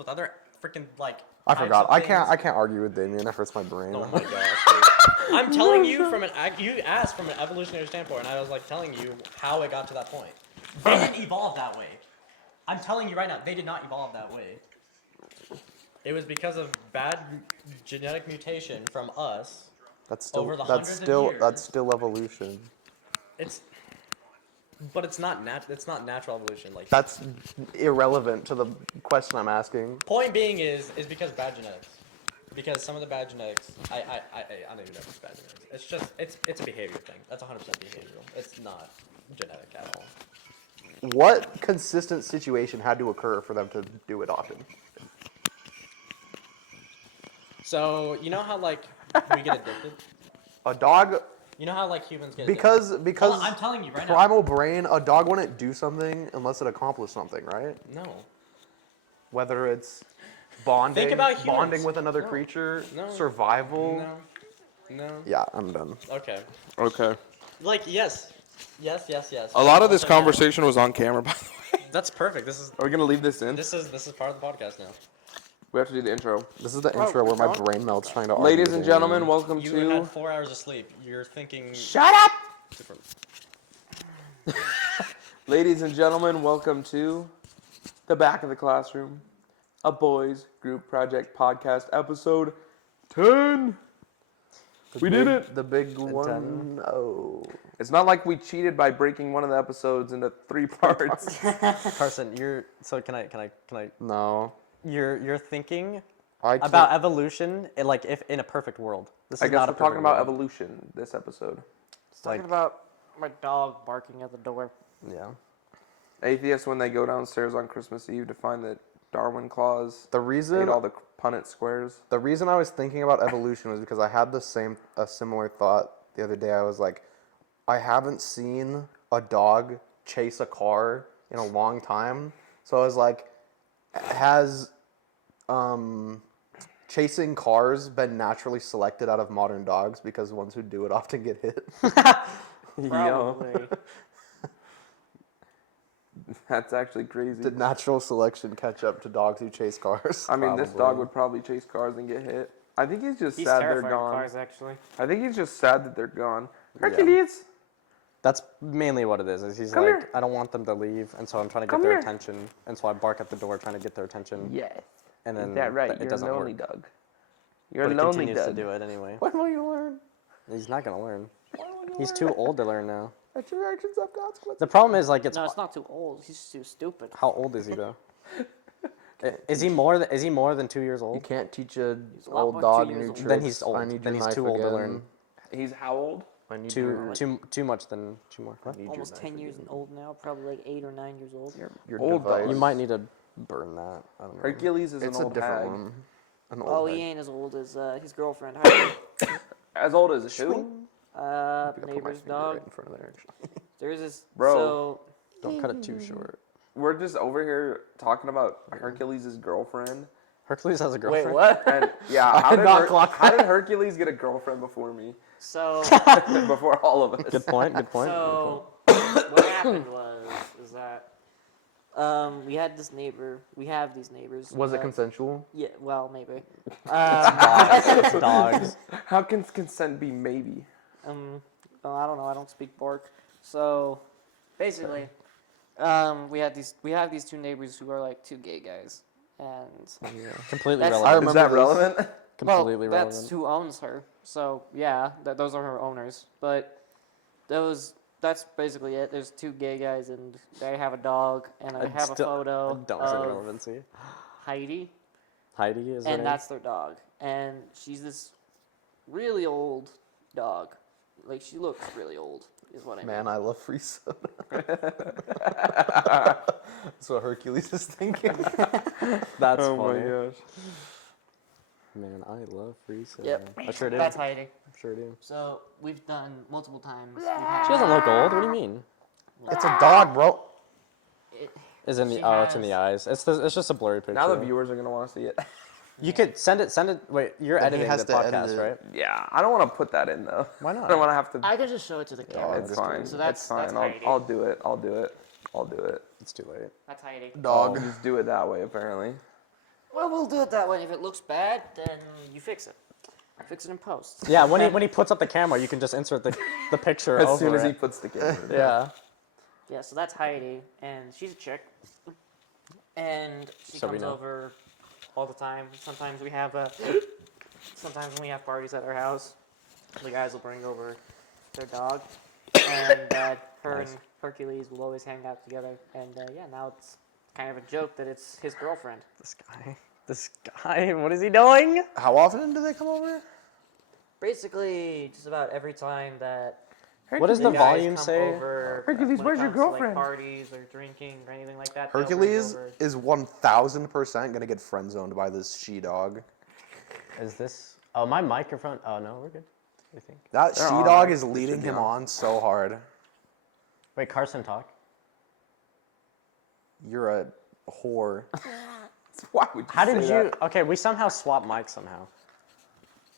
with other freaking I forgot. I things. can't argue with Damian. That hurts my brain. Oh my gosh, dude. I'm telling you you asked from an evolutionary standpoint, and I was telling you how it got to that point. They didn't evolve that way. I'm telling you right now, they did not evolve that way. It was because of bad genetic mutation from us. That's still over the hundreds of years. That's still evolution. But it's not natural evolution. That's irrelevant to the question I'm asking. Point being is because bad genetics. Because some of the bad genetics, I don't even know if it's bad genetics. It's just it's a behavior thing. That's 100% behavioral. It's not genetic at all. What consistent situation had to occur for them to do it often? So you know how we get addicted. A dog. You know how humans get because addicted? because I'm telling you right now. primal brain. A dog wouldn't do something unless it accomplished something, right? No. Whether it's bonding, Think about humans. bonding with another creature, survival. No. Yeah, I'm done. Okay. Okay. Yes. A lot of this conversation was on camera, by the way. That's perfect. This is Are we gonna leave this in? this is part of the podcast now. We have to do the intro. This is the intro where my brain melts trying to argue. Ladies with and Damian. gentlemen, welcome You to. had 4 hours of sleep. You're thinking. Shut up! Different. Ladies and gentlemen, welcome to the Back of the Classroom, a boys group project podcast, episode 10. We did it. The big one. Oh. It's not like we cheated by breaking one of the episodes into 3 parts. Carson, can I? No. You're thinking I can't. about evolution, if in a perfect world. This I is guess not a we're talking perfect about world. evolution this episode. Talking about my dog barking at the door. Yeah. Atheists, when they go downstairs on Christmas Eve to find that Darwin claws The reason ate all the Punnett squares. The reason I was thinking about evolution was because I had a similar thought the other day. I was like, I haven't seen a dog chase a car in a long time. So I was like, has chasing cars been naturally selected out of modern dogs because the ones who do it often get hit? Probably. That's actually crazy. Did natural selection catch up to dogs who chase cars? I mean, this dog would probably chase cars and get hit. I think he's just He's sad they're terrified of gone. cars, actually. I think he's just sad that they're gone. Hercules! That's mainly what it is he's Come here. I don't want them to leave, and so I'm trying to Come get their here. attention, and so I bark at the door trying to get their attention. Yes. And then Is that right? it You're a doesn't lonely work. dog. You're But a he lonely continues dog. to do it anyway. When will you learn? He's not gonna learn. When will you He's learn? too old to learn now. That your actions have consequences. The problem is it's No, it's not too old. He's too stupid. how old is he though? Is he more than 2 years You old? can't teach a a lot old more dog 2 years new old. tricks. Then he's I old. need Then your he's too knife old to again. learn. He's how old? I need your, Too much than 2 more. What? I need your Almost knife 10 years again. old now. Probably like 8 or 9 years old. Your Old device. dog. You might need to burn that. I don't know. Hercules is It's an a old different hag. one. An Oh, old he hag. ain't as old as his girlfriend. Heidi. As old as who? Pick up my Neighbor's finger dog. right in front of there, actually. There's this. Bro. So Don't cut it too short. We're just over here talking about Hercules' girlfriend. Hercules has a girlfriend. Wait, what? And yeah, I did not clock how did Hercules get a girlfriend before me? so Before all of us? Good point. Good point. so what happened is that we had this neighbor. We have these neighbors. Was it consensual? Yeah. Well, maybe. Dogs. Dogs. How can consent be maybe? Well, I don't know. I don't speak Bork. So, basically, we have these 2 neighbors who are like 2 gay guys, and Completely That's- relevant. Is that relevant? Completely well, relevant. that's who owns her. So yeah, those are her owners. But that's basically it. There's 2 gay guys, and they have a dog, and I have a photo Don't say of relevancy. Heidi, Heidi is her and name? that's their dog. And she's this really old dog. Like, she looks really old, is what I mean. Man, I love free soda. That's what Hercules is thinking. That's Oh funny. my gosh. Man, I love free soda. Yep. I sure do. That's Heidi. I sure do. So we've done multiple times. She doesn't look old. What do you mean? It's a dog, bro. Is in the She it's in the has- eyes. It's just a blurry picture. Now the viewers are gonna want to see it. You could send it. Wait, you're Then he editing has the to edit podcast, it. right? Yeah, I don't want to put that in though. Why not? I don't want to have to. I can just show it to the camera. It's fine. So that's it's fine. That's I'll Heidi. do it. I'll do it. It's too late. That's Heidi. Dog. I'll just do it that way apparently. we'll do it that way. If it looks bad, then you fix it. Fix it in post. Yeah, when he puts up the camera, you can just insert the picture As over soon as it. he puts the camera down. Yeah. Yeah, so that's Heidi, and she's a chick. And she So we comes know. over all the time. Sometimes when we have parties at our house, the guys will bring over their dog, and her Nice. and Hercules will always hang out together. And now it's kind of a joke that it's his girlfriend. This guy, what is he doing? How often do they come over? Basically, just about every time that What does the the guys volume come say? over, Hercules, when it where's your comes to, girlfriend? Like, parties or drinking or anything like that. they'll bring Hercules over- is 1000% gonna get friend zoned by this she-dog. Is this? Oh, my microphone. Oh no, we're good. I think. That They're on, she-dog right? is They leading should be him on. on so hard. Wait, Carson, talk. You're a whore. Why would you How say did you? that? Okay, we somehow swapped mics somehow.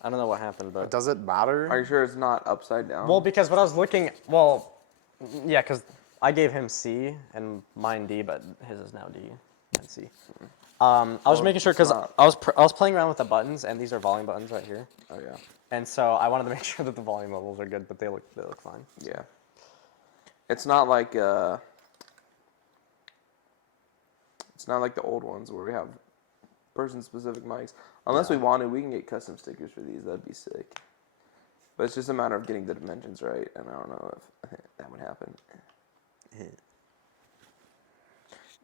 I don't know what happened, but Does it matter? Are you sure it's not upside down? well, because what I was looking, well, yeah, because I gave him C and mine D, but his is now D and C. I was making sure because not. I was playing around with the buttons, and these are volume buttons right here, oh yeah. and so I wanted to make sure that the volume levels are good, but they look fine. Yeah. It's not like the old ones where we have person-specific mics. Unless we wanted, we can get custom stickers for these. That'd be sick. But it's just a matter of getting the dimensions right, and I don't know if that would happen.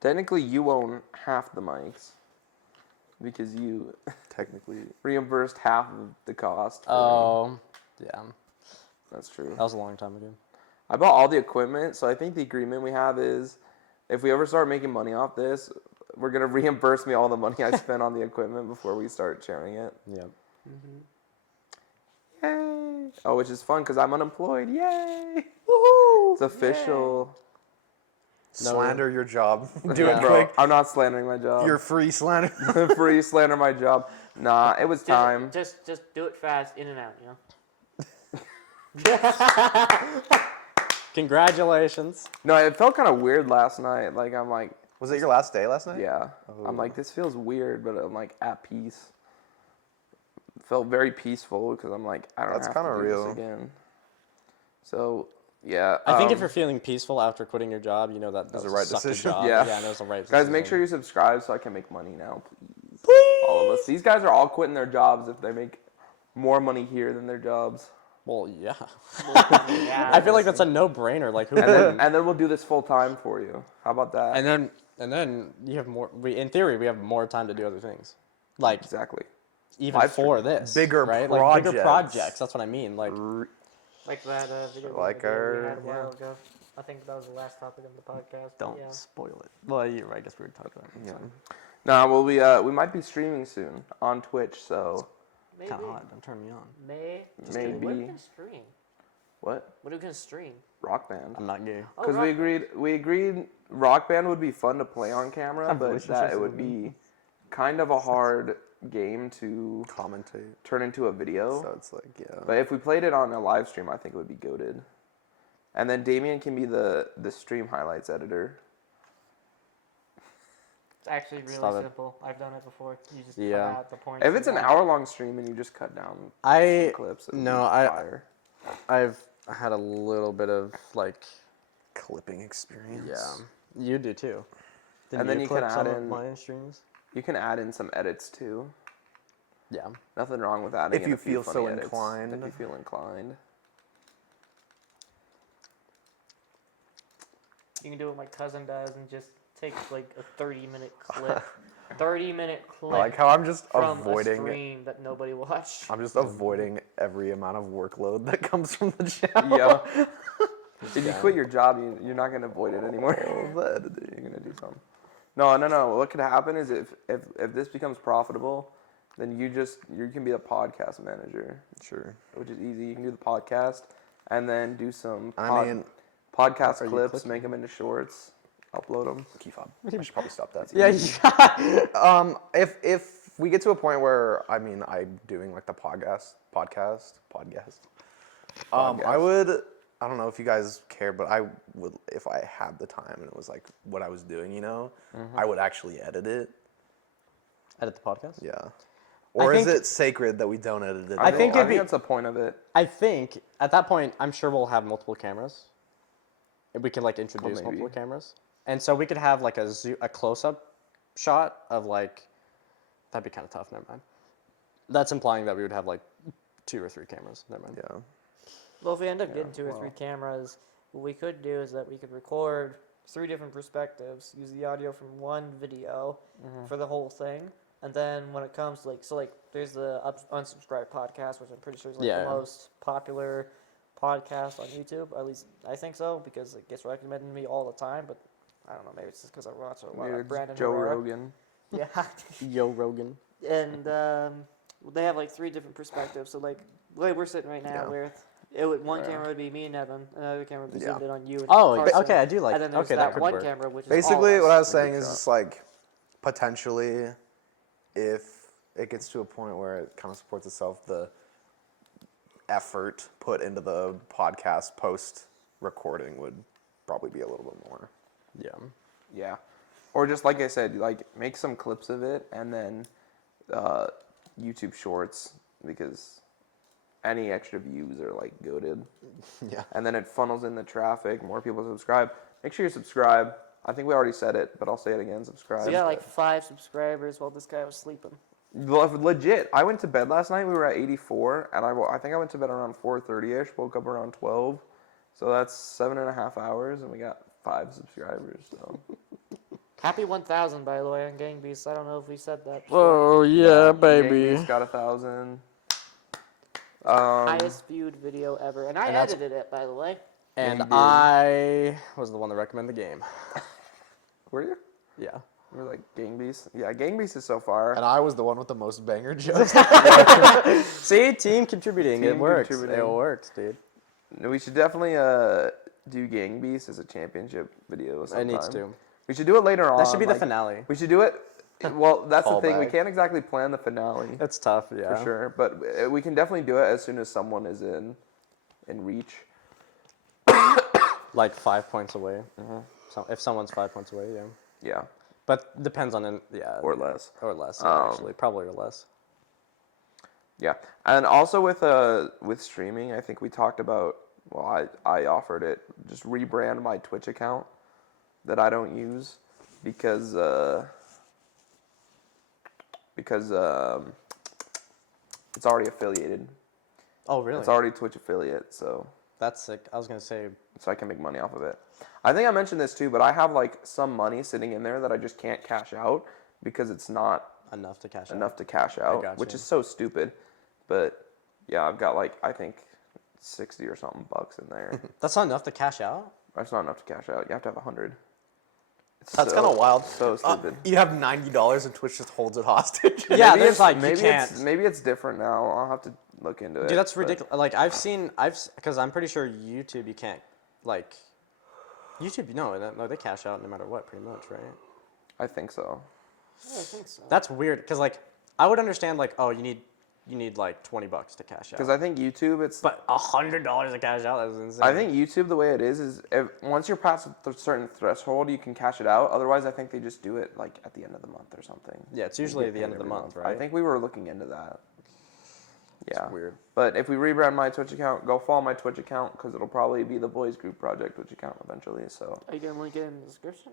Technically, you own half the mics because you Technically. reimbursed half of the cost. for Oh, yeah, them. That's true. that was a long time ago. I bought all the equipment, so I think the agreement we have is if we ever start making money off this, we're going to reimburse me all the money I spent on the equipment before we start sharing it. Yep. Yay! Oh, which is fun because I'm unemployed. Yay! Woohoo! It's official. Slander your job. Do Yeah, it bro. quick. I'm not slandering my job. You're free slander. free slander my job. Nah, it was time. Just do it fast, in and out, you know. Congratulations. No, it felt kind of weird last night. Like I'm like, Was it your last day last night? yeah. I'm like, this feels weird, but I'm like at peace. Felt very peaceful because I'm like, I don't That's have kinda to do real. this again. So, yeah. I think if you're feeling peaceful after quitting your job, you know that was the right a sucky decision. job. Yeah. Yeah, and it was the right guys, decision. make sure you subscribe so I can make money now, please. All of us. These guys are all quitting their jobs if they make more money here than their jobs. Well, yeah. Yeah, I feel like that's a no-brainer. Like who? And then we'll do this full time for you. How about that? And then you have more. In theory, we have more time to do other things, like exactly. even Live for stream. this, Bigger right? Like bigger projects. projects. That's what I mean. Like like that video Like we our- had a while ago. I think that was the last topic of the podcast. don't Yeah. spoil it. Well, I guess we were talking about it. Yeah. Nah, well, we might be streaming soon on Twitch, so Maybe. Kind of hot. Don't turn me on. Maybe. What are we gonna stream? what? What are we gonna stream? Rock Band. I'm not gay. Oh, Because Rock we agreed Rock Band would be fun to play on camera, but relationships that it with would be kind of a hard game to Commentate. turn into a video. So it's like, yeah. But if we played it on a live stream, I think it would be goated. And then Damian can be the stream highlights editor. It's actually really Stop it. simple. I've done it before. You just Yeah. cut out the points. If you it's an want. hour-long stream and you just cut down I some clips, it would no, be I- fire. I've had a little bit of like Clipping experience. yeah. You do too. Didn't And then you can clip add some of in- my streams. You can add in some edits too. Yeah. Nothing wrong with adding If in you a few feel funny so edits, inclined. If you feel inclined. You can do what my cousin does and just take like a 30-minute clip. 30-minute clip I like how I'm just from a avoiding. stream that nobody watched. I'm just avoiding every amount of workload that comes from the channel. Yeah. If you quit your job, you're not gonna avoid it anymore. All the editing. You're gonna do something. No. What could happen is if this becomes profitable, then you can be the podcast manager, Sure. which is easy. You can do the podcast and then do some I mean, podcast Are you clips, clicking? make them into shorts, upload them. key fob. I should probably stop that. Yeah. Yeah. If we get to a point where I'm doing like the podcast. I don't know if you guys care, but I would, if I had the time and it was like what I was doing, I would actually edit it. Edit the podcast? Yeah. Or is think- it sacred that we don't edit it? I think I it'd be- think that's the point of it. I think at that point, I'm sure we'll have multiple cameras. And we could like introduce maybe. multiple cameras, and so we could have like a close-up shot of like. That'd be kind of tough. Never mind. That's implying that we would have like 2 or 3 cameras. Never mind. Yeah. Well, if we end up getting 2 or 3 cameras, what we could do is that we could record 3 different perspectives, use the audio from one video for the whole thing, and then when it comes to there's the Unsubscribed podcast, which I'm pretty sure is the most popular podcast on YouTube. At least I think so, because it gets recommended to me all the time. But I don't know, maybe it's just because I watch a lot Maybe of it's Brandon Joe Herrera. Rogan. Yeah. Yo, Rogan. And they have like 3 different perspectives. So like the way we're sitting right now, one camera would be me and Nevan, another camera would be zoomed in on you and Carson. Okay, I do like. And then there's okay, that could one work. camera, which is Basically, all what us. I was saying is just like potentially, if it gets to a point where it kind of supports itself, the effort put into the podcast post recording would probably be a little bit more. Yeah. Yeah. Or just like I said, like make some clips of it and then YouTube Shorts, because any extra views are like goated. Yeah. And then it funnels in the traffic, more people subscribe. Make sure you subscribe. I think we already said it, but I'll say it again, subscribe. So we got like 5 subscribers while this guy was sleeping. Legit, I went to bed last night, we were at 84, and I think I went to bed around 4:30ish, woke up around 12. So that's 7.5 hours, and we got 5 subscribers, so... Happy 1,000, by the way, on Gang Beasts. I don't know if we said that before. Oh yeah, baby. He's got 1,000. Highest viewed video ever. And I And that's- edited it, by the way. And Game I was the one that recommended the game. Were you? Yeah. You were like Gang Beasts? Yeah, Gang Beasts is so far. And I was the one with the most banger jokes. See, team contributing. It Team works. contributing. It works, dude. We should definitely do Gang Beasts as a championship video sometime. It needs to. We should do it later on. That should be the like, finale. We should do it. Well, that's the thing. We Fallback. can't exactly plan the finale It's tough, yeah. for sure, but we can definitely do it as soon as someone is in reach. Like 5 points away. So if someone's 5 points away, yeah. Yeah, But depends on or less. or less actually, probably or less. Yeah, and also with streaming, I think we talked about. Well, I offered it. Just rebrand my Twitch account that I don't use because it's already affiliated. Oh really? It's already Twitch affiliate, so That's sick. I was gonna say. I can make money off of it. I think I mentioned this too, but I have like some money sitting in there that I just can't cash out because it's not Enough to cash enough to cash out, gotcha. which is so stupid. But yeah, I've got like I think 60 or something bucks in there. That's not enough to cash out? That's not enough to cash out. You have to have 100. That's kind of wild. So stupid. You have $90 and Twitch just holds it hostage. Yeah, Maybe there's it's- like you maybe can't. maybe it's different now. I'll have to look into it. Dude, that's but- ridiculous. Like because I'm pretty sure YouTube you can't like. YouTube, no, they cash out no matter what, pretty much, right? I think so. Yeah, I think so. That's weird, because like I would understand like, oh, you need like $20 to cash out. Because I think YouTube, it's. But $100 to cash out, that's insane. I think YouTube, the way it is if once you're past a certain threshold, you can cash it out. Otherwise, I think they just do it like at the end of the month or something. Yeah, it's You usually get at the paid end of the every month, right? I think we were looking into that. Yeah. weird. But if we rebrand my Twitch account, go follow my Twitch account because it'll probably be the Boys Group Project Twitch account eventually. So Are you going to link it in the description?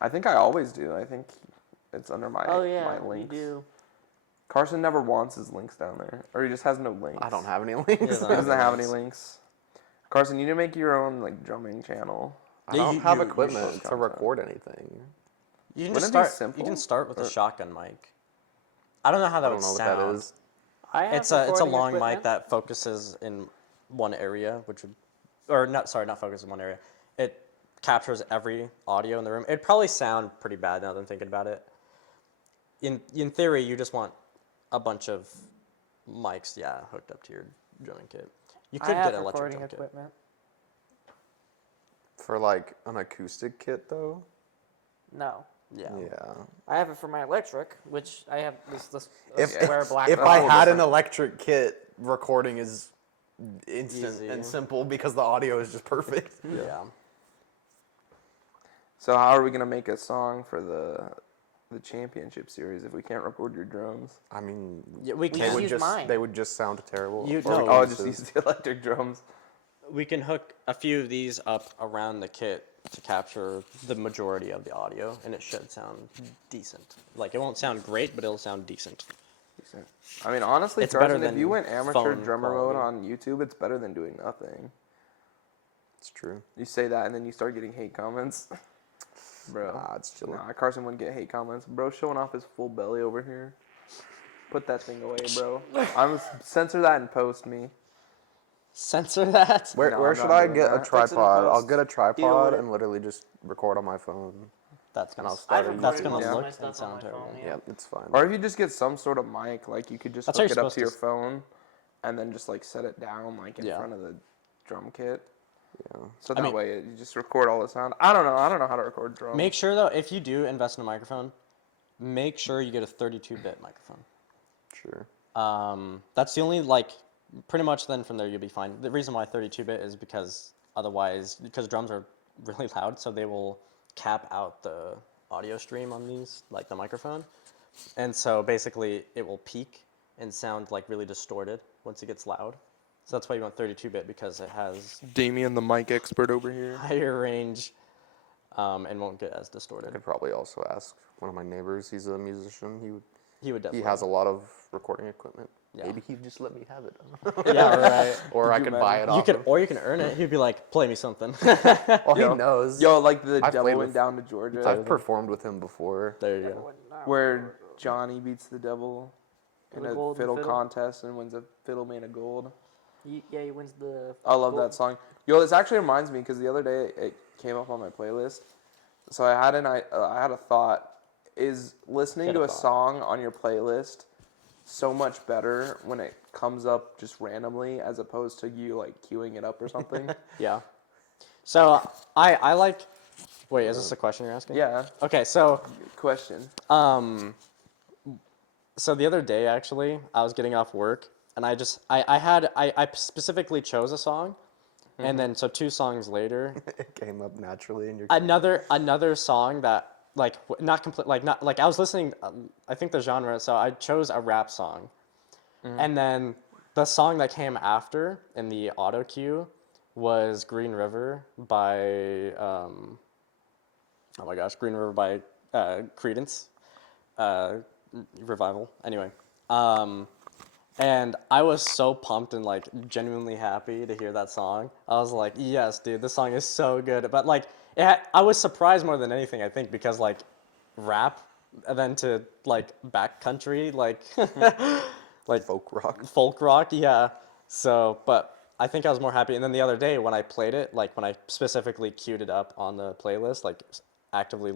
I think I always do. I think it's under my Oh, yeah, my you links. do. Carson never wants his links down there, or he just has no links. I don't have any links. Yeah, He doesn't have any links. Carson, you need to make your own like drumming channel. I Yeah, don't you- have you- equipment you to content. record anything. You can Wouldn't just it be start. simple? You can start with Or- a shotgun mic. I don't know how that I don't would know what sound. that is. I have It's a recording long mic equipment. that focuses in one area, which would, or not focus in one area. It captures every audio in the room. It'd probably sound pretty bad now that I'm thinking about it. In theory, you just want a bunch of mics, hooked up to your drumming kit. You I could have get an electric recording drum kit. equipment. For like an acoustic kit though? No. Yeah. Yeah. I have it for my electric, which I have this If, square black. if That's I a whole had an different- electric kit, recording is instant Easy. and simple because the audio is just perfect. Yeah. So how are we gonna make a song for the the championship series if we can't record your drums? I mean, Yeah, we We can. just use mine. they would just sound terrible. You- Or we no. could Oh, use just his. use the electric drums. We can hook a few of these up around the kit to capture the majority of the audio, and it should sound decent. Like, it won't sound great, but it'll sound decent. Decent. I mean, honestly, It's better Carson, if than you went amateur phone drummer quality. mode on YouTube, it's better than doing nothing. It's true. You say that, and then you start getting hate comments. Bro. Nah, it's chill. Nah, Carson wouldn't get hate comments. Bro, showing off his full belly over here. Put that thing away, bro. Censor that and post me. Censor that? Where No, where I'm should not I doing get a that. Fix it in tripod? I'll post. get a Deal tripod with and literally just record on my phone. That's And gonna I'll s- start I've a that's YouTube gonna Yeah. look my stuff and on sound my terrible. phone, Yeah, it's fine. Or if you just get some sort of mic, like you could just That's how hook you're it up supposed to your to s- phone and then just like set it down like in Yeah. front of the drum kit. Yeah. So I that mean- way you just record all the sound. I don't know how to record drums. Make sure, though, if you do invest in a microphone, make sure you get a 32-bit microphone. Sure. That's the only, like, pretty much then from there you'll be fine. The reason why 32-bit is because because drums are really loud, so they will cap out the audio stream on these, like the microphone. And so basically it will peak and sound like really distorted once it gets loud. So that's why you want 32-bit, because it has Damian, the mic expert over here. higher range and won't get as I distorted. could probably also ask one of my neighbors. He's a musician. He would He definitely. has a lot of recording equipment. Yeah. Maybe he'd just let me have it. Yeah, right. Or I you could imagine? buy it You off could, him. or you can earn it. He'd be like, "Play me something." Well, Yo. he knows. Yo, like the I've devil played went with- down to Georgia, I've performed with him before. There you go. where Johnny beats the devil in The a golden fiddle fiddle? contest and wins a fiddle made of gold. He wins the. I love gold- that song. Yo, this actually reminds me because the other day it came up on my playlist. So I had I had a thought. Is listening Get to a a thought. song on your playlist so much better when it comes up just randomly as opposed to you like queuing it up or something? Yeah. So I like. Wait, is this a question you're asking? Yeah. Okay, so Question. so the other day actually, I was getting off work and I specifically chose a song, and then so 2 songs later, It came up naturally in your. another song that like not complete not like I was listening. I think the genre. So I chose a rap song, and then the song that came after in the auto cue was Green River by oh my gosh, Green River by Credence Revival. Anyway, and I was so pumped and like genuinely happy to hear that song. I was like, yes, dude, this song is so good. But like, I was surprised more than anything, I think, because like rap and then to like backcountry, like like folk rock, yeah. So, but I think I was more happy. And then the other day when I played it, like when I specifically queued it up on the playlist, like actively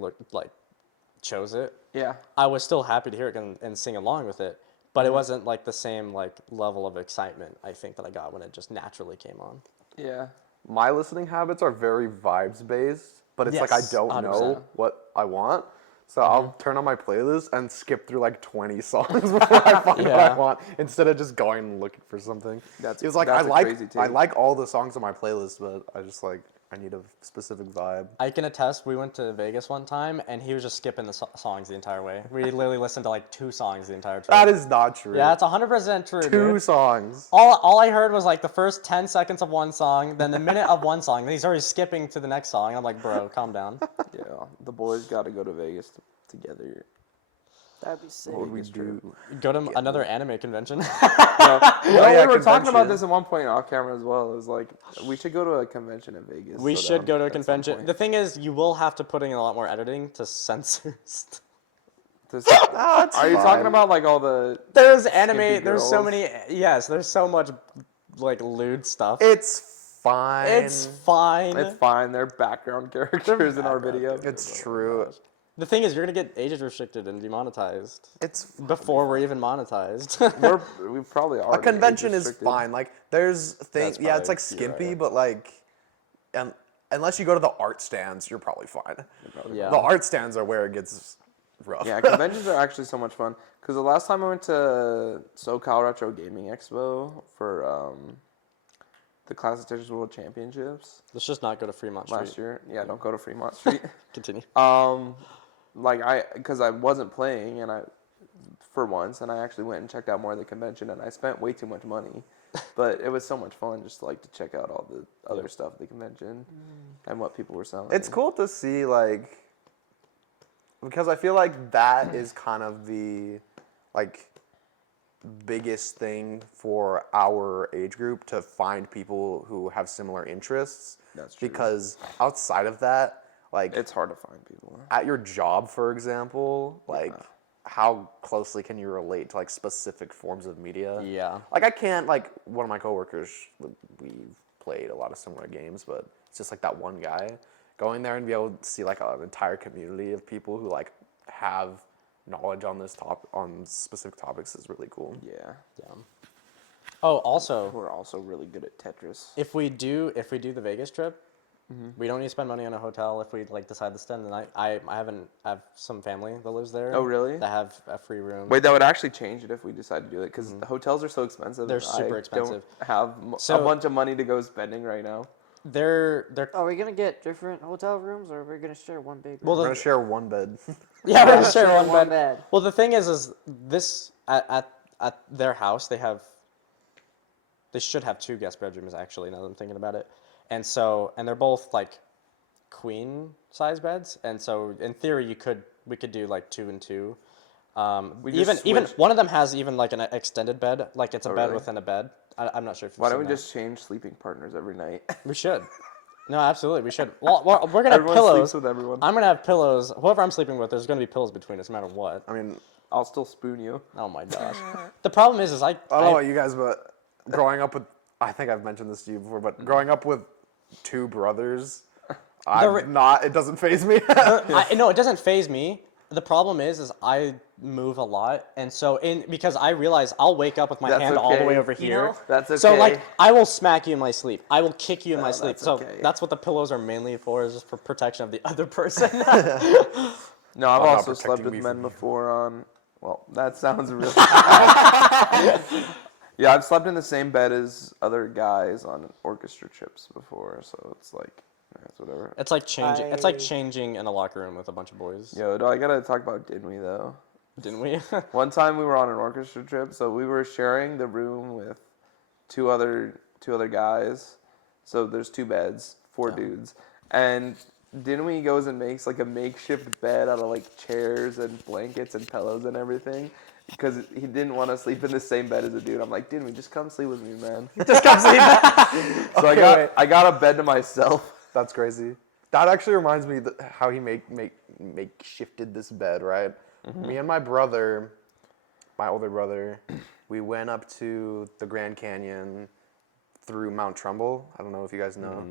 chose it, Yeah. I was still happy to hear it and sing along with it. But it wasn't like the same like level of excitement I think that I got when it just naturally came on. Yeah. My listening habits are very vibes based, but it's like I Yes, don't 100%. know what I want. So I'll turn on my playlist and skip through like 20 songs before I find what Yeah. I want, instead of just going and looking for something. That's- It's like that's I a like crazy I take. like all the songs on my playlist, but I just like I need a specific vibe. I can attest. We went to Vegas one time, and he was just skipping the songs the entire way. We literally listened to like 2 songs the entire trip. That is not true. Yeah, that's 100% true. 2 Dude. songs. All I heard was like the first 10 seconds of one song, then the minute of one song. Then he's already skipping to the next song. And I'm like, bro, calm down. Yeah. The boys got to go to Vegas together. That'd be sick. What would we do? Go to another anime convention. No, yeah, we were talking about convention. this at one point off camera as well. It was like we should go to a convention in Vegas. We should go to a at some convention. point. The thing is, you will have to put in a lot more editing to censor stuff. This- That's are you fine. talking about like all the? There's anime. Skimpy There's so girls. many. Yes, there's so much like lewd stuff. It's fine. It's fine. It's fine. They're background characters in our video. It's true. The thing is, you're gonna get age restricted and demonetized It's before we're even monetized. We probably are. a convention is fine. Like there's things. That's Yeah, it's probably- like skimpy, you're right. but like, unless you go to the art stands, you're probably fine. Yeah. The art stands are where it gets rough. Yeah, conventions are actually so much fun. Because the last time I went to SoCal Retro Gaming Expo for the Classic Tetris World Championships Let's just not go to Fremont Street. last year. Yeah, don't go to Fremont Street. Continue. because I wasn't playing for once, and I actually went and checked out more of the convention, and I spent way too much money. But it was so much fun just to check out all the other stuff at the convention and what people were selling. It's cool to see, because I feel like that is kind of the, biggest thing for our age group, to find people who have similar interests. That's true. Because outside of that, it's hard to find people. at your job, for example, how closely can you relate to specific forms of media? Yeah. I can't, one of my coworkers, we've played a lot of similar games, but it's just that one guy. Going there and be able to see an entire community of people who have knowledge on on specific topics is really cool. Yeah. Oh, also, We're also really good at Tetris. if we do the Vegas trip, we don't need to spend money on a hotel if we decide to spend the night. I have some family that lives there. Oh, really? That have a free room. Wait, that would actually change it if we decide to do it, because the hotels are so expensive. They're super expensive. I don't have a bunch of money to go spending right now. They're Are we gonna get different hotel rooms, or are we gonna share one big room? Well, We're going to share one bed. yeah, we're gonna share one one bed. bed. Well, the thing is this at their house they should have 2 guest bedrooms actually. Now that I'm thinking about it, and they're both queen size beds, and so in theory we could do 2 and 2. Even switched- one of them has even an extended bed, it's a bed really? within a bed. I'm not sure if you've Why don't seen we that. just change sleeping partners every night? We should. No, absolutely, we should. Well, we're gonna have Everyone pillows. sleeps with everyone. I'm gonna have pillows. Whoever I'm sleeping with, there's gonna be pillows between us, no matter what. I mean, I'll still spoon you. Oh my gosh. The problem is I don't know about you guys, but growing up with, I think I've mentioned this to you before, but growing up with 2 brothers, it doesn't faze me. No, it doesn't faze me. The problem is I move a lot, and so because I realize I'll wake up with my That's hand all the way okay. over here. know? That's okay. So I will smack you in my sleep. I will kick you in my sleep. that's So okay. that's what the pillows are mainly for, is just for protection of the other person. No, I've Why not also slept protecting with me men from you? before on. Well, that sounds really. Yeah, I've slept in the same bed as other guys on orchestra trips before, so it's it's whatever. It's like changing. It's like I- changing in a locker room with a bunch of boys. Yo, I gotta talk about Dinwiddie though. Didn't we? One time we were on an orchestra trip, so we were sharing the room with two other guys. So there's 2 beds, 4 dudes, and Dinwiddie goes and makes a makeshift bed out of chairs and blankets and pillows and everything, because he didn't want to sleep in the same bed as a dude. I'm like, Dinwiddie, just come sleep with me, man. Just come sleep. So I got a bed to myself. That's crazy. That actually reminds me how he shifted this bed, right? Me and my brother, my older brother, we went up to the Grand Canyon through Mount Trumbull. I don't know if you guys know.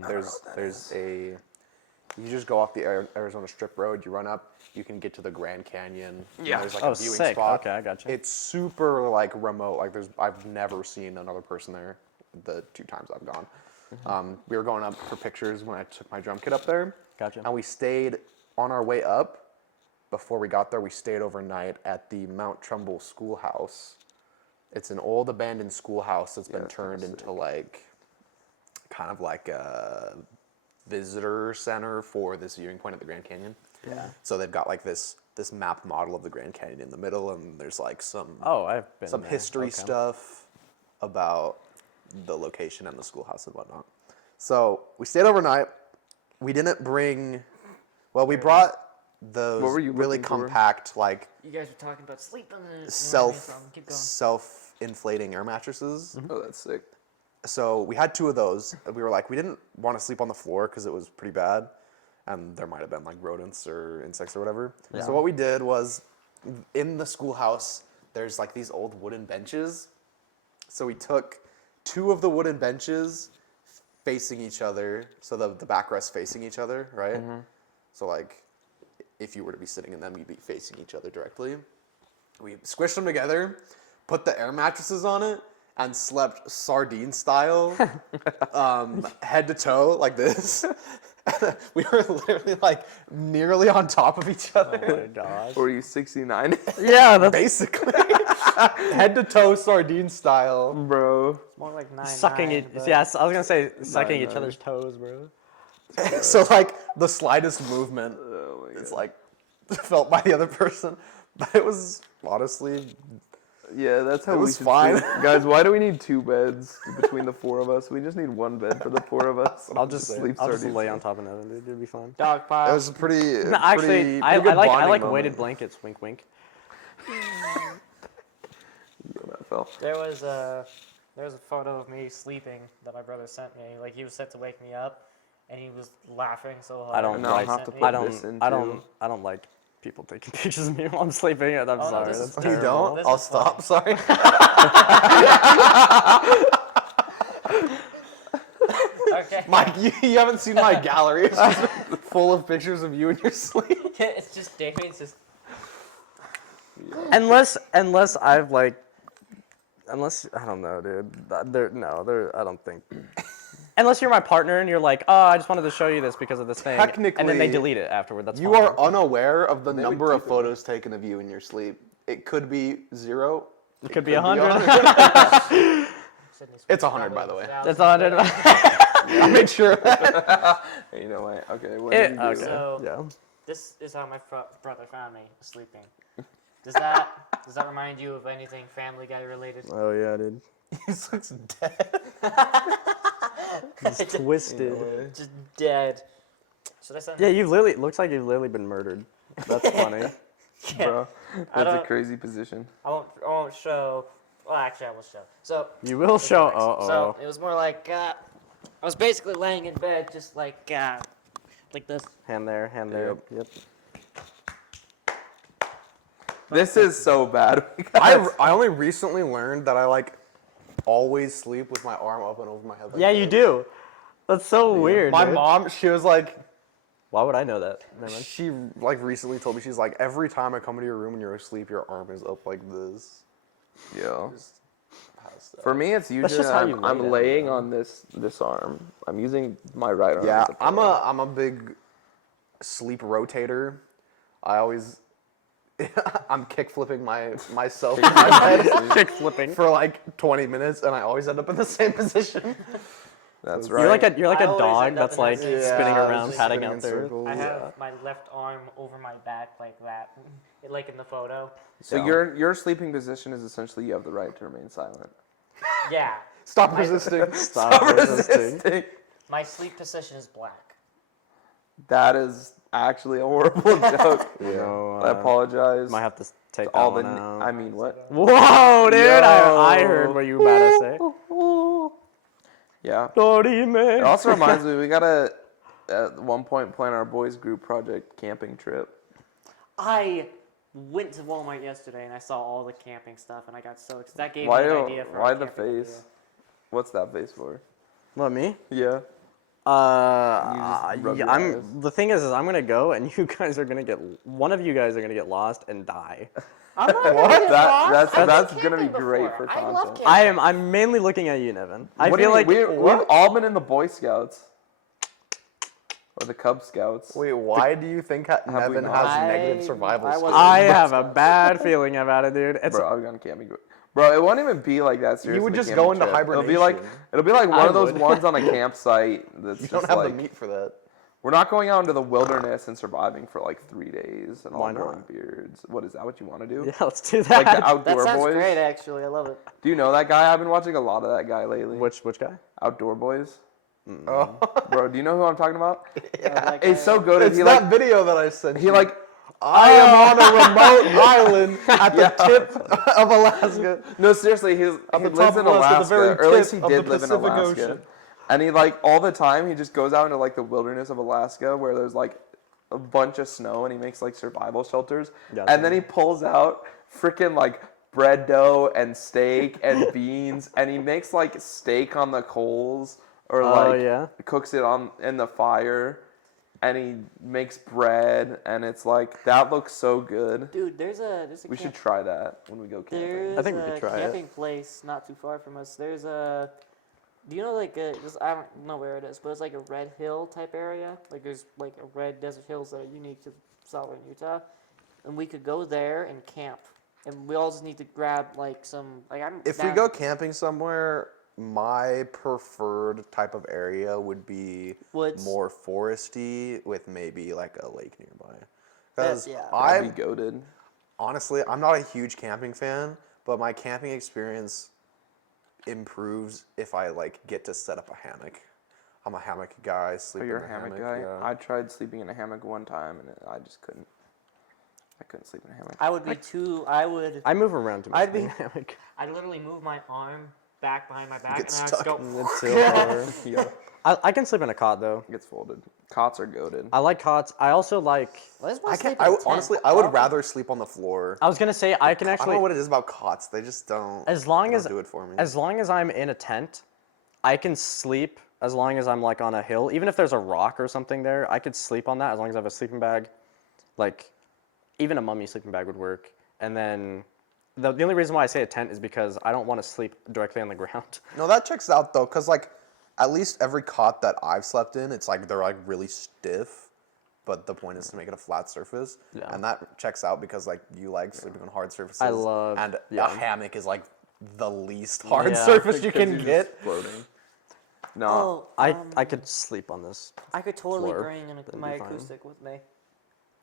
You just go off the Arizona Strip Road, you run up, you can get to the Grand Canyon. Yeah. There's Oh, a viewing sick. spot. Okay, I gotcha. It's super remote. I've never seen another person there the 2 times I've gone. We were going up for pictures when I took my drum kit up there. Gotcha. And we stayed on our way up. Before we got there, we stayed overnight at the Mount Trumbull Schoolhouse. It's an old abandoned schoolhouse that's been turned into kind of a visitor center for this viewing point at the Grand Canyon. Yeah. So they've got this map model of the Grand Canyon in the middle, and there's some I've been some there. history Okay. stuff about the location and the schoolhouse and whatnot. So we stayed overnight. We didn't bring. Well, we brought those What were you really looking for? compact You guys were talking about sleeping. Keep going. self-inflating air mattresses. Oh, that's sick. So we had 2 of those. And we were we didn't want to sleep on the floor because it was pretty bad, and there might have been rodents or insects or whatever. Yeah. So what we did was, in the schoolhouse, there's these old wooden benches. So we took 2 of the wooden benches facing each other, so the backrest facing each other, right? So if you were to be sitting in them, you'd be facing each other directly. We squished them together, put the air mattresses on it, and slept sardine style, head to toe like this. We were literally nearly on top of each other. Oh my gosh. Were you 69? Yeah, that's Basically, head to toe sardine style. Bro. It's more like 9. sucking it. but Yes, I was gonna say sucking each 9. other's toes, bro. So the slightest movement, Oh my it's God. felt by the other person. But it was honestly, Yeah, that's how It we was should fine. sleep. Guys, why do we need 2 beds between the 4 of us? We just need 1 bed for the 4 of us. I'll just sleep I'll just sardines. lay on top of Nevan, dude. It'll be fine. Dog it pile. was a pretty, No, actually, pretty, I pretty good like bonding weighted moment. blankets. Wink, wink. Yeah, that fell. There was a photo of me sleeping that my brother sent me. Like he was set to wake me up, and he was laughing so hard. I don't And now I'll like. have to Sent put I this don't. into. I don't like people taking pictures of me while I'm sleeping. I'm no, sorry. this is That's fine. You terrible. don't? This I'll is stop. Sorry. Okay. Mike, you haven't seen my gallery. It's just full of pictures of you in your sleep. It's just Damian's just. Unless I've like, unless I don't know, dude. I don't think. Unless you're my partner and you're like, oh, I just wanted to show you this because of this thing, and then they Technically, delete it afterward. That's You fine. are unaware of the They would number of keep it. photos taken of you in your sleep. It could be 0. It could be 100. It's 100, by the way. That's 100. I made sure. You know what? Okay. What It- did you do? okay. So- Yeah. This is how my brother found me sleeping. Does that remind you of anything Family Guy related? Oh yeah, dude. He looks dead. It's twisted. Just dead. Should I send? Yeah, you've literally looks like you've literally been murdered. That's funny. Yeah. Bro, I that's a don't- crazy position. I won't show. Well, actually, I will show. So. You will show. Relax. Uh So oh. it was more like I was basically laying in bed, just like this. Hand there. Hand there. Yep. This is so bad. I only recently learned that I like always sleep with my arm up and over my head. Like Yeah, you this. do. That's so weird. My dude. mom, she was like, Why would I know that? Never mind. she like recently told me, she's like, every time I come into your room and you're asleep, your arm is up like this. Yeah. Just passed out. For me, it's usually just how you lay I'm down, laying though. on this arm. I'm using my right arm. Yeah, as a I'm pillow. a big sleep rotator. I always I'm kick flipping myself in my bed Kick flipping. for like 20 minutes, and I always end up in the same position. That's right. You're like I a always dog end up that's in that like same spinning Yeah, around, just padding spinning out in there. circles. I Yeah. have my left arm over my back like that, like in the photo. So your sleeping position is essentially you have the right to remain silent. Yeah, Stop resisting. Stop resisting. my sleep position is black. That is actually a horrible joke. No, I apologize. Might have to take that all the. one out. I mean, what? Whoa, dude! I Yo. heard what you were about to say. Yeah. Dirty man. It also reminds me we gotta at one point plan our boys group project camping trip. I went to Walmart yesterday and I saw all the camping stuff and I got so excited. That gave Why me an do- idea for why a the camping face? What's that face for? What, me? Yeah. Yeah, rub your eyes. the thing is I'm gonna go and you guys are gonna one of you guys are gonna get lost and die. I'm not That's gonna be great for content. I'm mainly looking at you, Nevan. I What do feel you like mean? We've all been in the Boy Scouts. Or the Cub Scouts. Wait, why do you think Have we Nevan not? has negative I survival wasn't- skills? I have a bad feeling about it, dude. It's Bro, I've gone camping. Bro, it won't even be like that serious. You would with a just camping go into trip. It'll be like one I of those would. ones on a campsite that's You just don't have like the meat for that. we're not going out into the wilderness and surviving for like 3 days and all Why not? growing beards. What is that? What you want to do? yeah, let's do Like that. the That Outdoor sounds Boys. great, actually. I love it. Do you know that guy? I've been watching a lot of that guy lately. Which guy? Outdoor Boys. Oh, Bro, do you know who I'm talking about? Like, It's so good. it's He that like video that I sent he you. like I am on a remote island at the tip of Alaska. no seriously he the lives top in of Alaska, Alaska, the very or at least he tip of did the live in Pacific Alaska. Ocean. And he like all the time he just goes out into like the wilderness of Alaska where there's like a bunch of snow and he makes like survival shelters. Gotcha. And then he pulls out freaking like bread dough and steak and beans and he makes like steak on the coals or like yeah. cooks it on in the fire and he makes bread and it's like that looks so good. dude, there's a We should try that when we go camping. There's I think we a could try it. camping place not too far from us. There's a, do you know like I don't know where it is, but it's like a red hill type area. Like there's like a red desert hills that are unique to southern Utah, and we could go there and camp. And we all just need to grab like some like I'm. If we down- go camping somewhere, my preferred type of area would be Woods. more foresty with maybe like a lake nearby. Because Yeah. I'd I'm be goated. honestly, I'm not a huge camping fan, but my camping experience improves if I like get to set up a hammock. I'm a hammock guy. Sleep Oh, in you're the a hammock guy? Yeah. I tried sleeping in a hammock one time, and I just couldn't. I couldn't sleep in a hammock. I would be too. I would. I move around too much. I'd be- in the hammock. I'd literally move my arm back behind my back, get and I'd stuck. go. It's so far. Yeah, I can sleep in a cot though. it gets folded. Cots are goated. I like cots. I also like. Let's I sleep can't. in a tent. Honestly, I would rather sleep on the floor. I was gonna say I can I don't actually. know what it is about cots. They just don't. As long they as don't do it for me. as long as I'm in a tent, I can sleep as long as I'm like on a hill. Even if there's a rock or something there, I could sleep on that as long as I have a sleeping bag. Like, even a mummy sleeping bag would work. And then, the only reason why I say a tent is because I don't want to sleep directly on the ground. No, that checks out though, cause like, at least every cot that I've slept in, it's like they're like really stiff, but the point is to make it a flat surface, Yeah. and that checks out because like you like sleeping on hard surfaces. I love- and yeah. a hammock is like the least hard Yeah. surface you Because can you're just get. floating. No, Oh, I could sleep on this. I could totally floor. bring That'd my be fine. acoustic with me,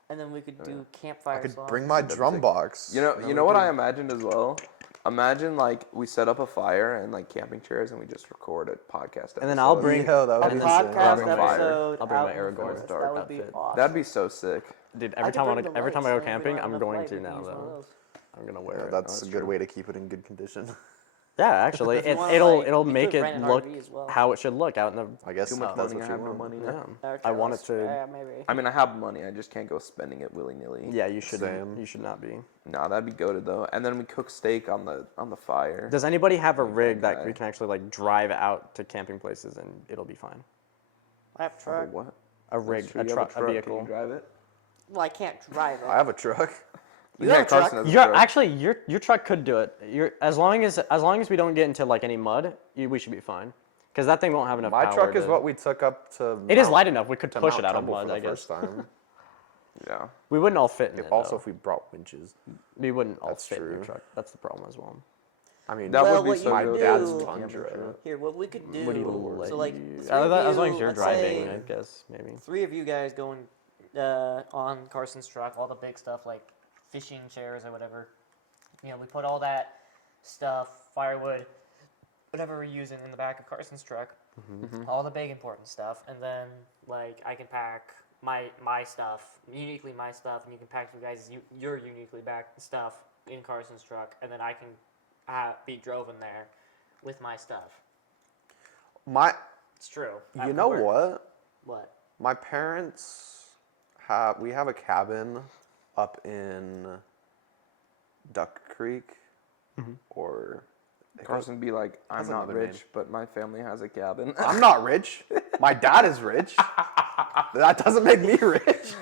and then we could do campfire I could songs. bring my drum box. you know, and then you we know what could- I imagined as well. Imagine like we set up a fire and like camping chairs, and we just record a podcast. And then I'll episode. bring- Yeah, that would a be then- sick. podcast bring fire. episode. I'll bring my out in the Aragorn forest. dark That would be outfit. awesome. That'd be so sick. Dude, I every could time bring the every time I lights, go and if we camping, don't have I'm enough going light, to we can now use one of though. those. I'm gonna wear Yeah, it. that's a good way to keep it in good condition. Yeah, actually, If you wanna, it'll like, it'll we make could it rent an look RV as well. how it should look out in the. I guess Too much that's money. what I you have no want. money. Yeah. Okay, I want it let's- to. Yeah, maybe. I mean, I have money. I just can't go spending it willy nilly. Yeah, you should. Same. You should not be. No, that'd be goated though. And then we cook steak on the fire. Does anybody have a rig that guy. we can actually like drive out to camping places and it'll be fine? I have a truck. What? A rig, That's true. a You have truck, a Can you vehicle. drive it? Well, I can't drive it. I have a truck. You have a truck? Carson has a Your truck. actually your truck could do it. As long as we don't get into like any mud, we should be fine. Because that thing won't have enough My power. truck is to- what we took up to. It is Mount- light enough. We could to push Mount it out of Trumbull mud. for the I guess first time. Yeah. we wouldn't all fit in it. Also, though. if we brought winches. We wouldn't all That's fit in your true. truck. That's the problem as well. I mean, That Well, would be what so you my good. dad's do- Tundra. Here, what we could do. What do you so like, like? three of As long you, as you're let's driving, say I guess maybe. 3 of you guys going on Carson's truck, all the big stuff like fishing chairs or whatever. You know, we put all that stuff, firewood, whatever we're using in the back of Carson's truck, all the big important stuff, and then like I can pack my stuff, uniquely my stuff, and you can pack you guys your uniquely back stuff in Carson's truck, and then I can be driven there with my stuff. It's true. That You could know work. what? What? My parents we have a cabin up in Duck Creek, or Carson be like, I'm That's not another rich, name. but my family has a cabin. I'm not rich. My dad is rich. That doesn't make me rich.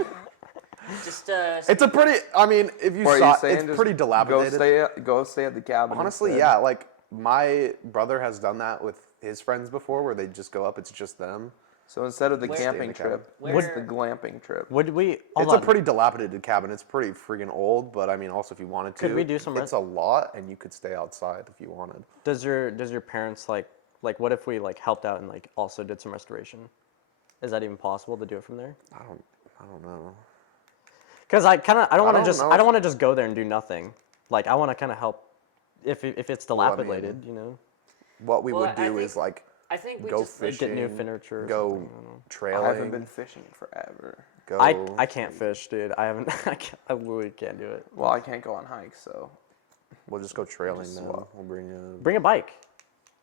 Just It's a pretty. I mean, if you Or are saw, you saying it's just pretty dilapidated. Go stay at the cabin. Honestly, instead? yeah. Like my brother has done that with his friends before, where they just go up. It's just them. So instead of the Where- camping Stay in the trip, cabin. what's Where- the glamping trip? Would we? Hold It's on. a pretty dilapidated cabin. It's pretty freaking old, but I mean, also if you wanted to, Could we do some It's a lot, and you could stay outside if you wanted. Does your parents like what if we like helped out and like also did some restoration? Is that even possible to do it from there? I don't know. Because I don't want to don't just know I if- don't want to just go there and do nothing. Like I want to kind of help if it's Well, I mean, dilapidated, you know. What we Well, would I do think- is like I think we go just like, fishing, Get new furniture. Or go something, I don't know. trailing. I haven't been fishing forever. Go. I can't fish, dude. I haven't. I literally can't do it. Well, I can't go on hikes, so We'll just go trailing Just then. swap. We'll bring you. Bring a bike,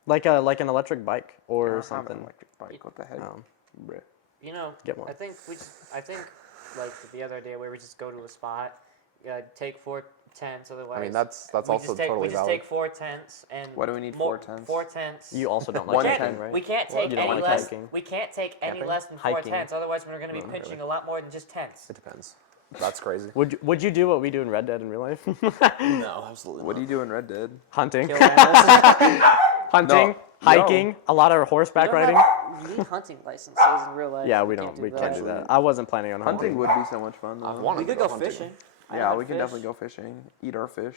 like an electric bike I or don't have an something. electric bike. What the heck? Um, Bruh. you know, Get one. I think like the other day where we just go to a spot, take 4 tents. Otherwise, I mean, that's we also just take, totally we just valid. take 4 tents and. Why do we need 4 tents? 4 tents. You also don't One like tent. hiking, right? We can't take You don't any like less. hiking? We can't take any Camping? less than 4 Hiking. tents. Otherwise, we're going to be No, pinching really. a lot more than just tents. It depends. That's crazy. Would you do what we do in Red Dead in real life? No, absolutely. What do you do in Red Dead? Hunting, Kill animals. hunting, No. hiking, a lot of horseback You don't riding. have- You need hunting licenses in real life. Yeah, You we can't don't. We can't do that. that. I wasn't planning on Hunting hunting. would be so much fun. Though. wanted We to could go hunting. fishing. I Yeah, like we can fish. definitely go fishing, eat our fish.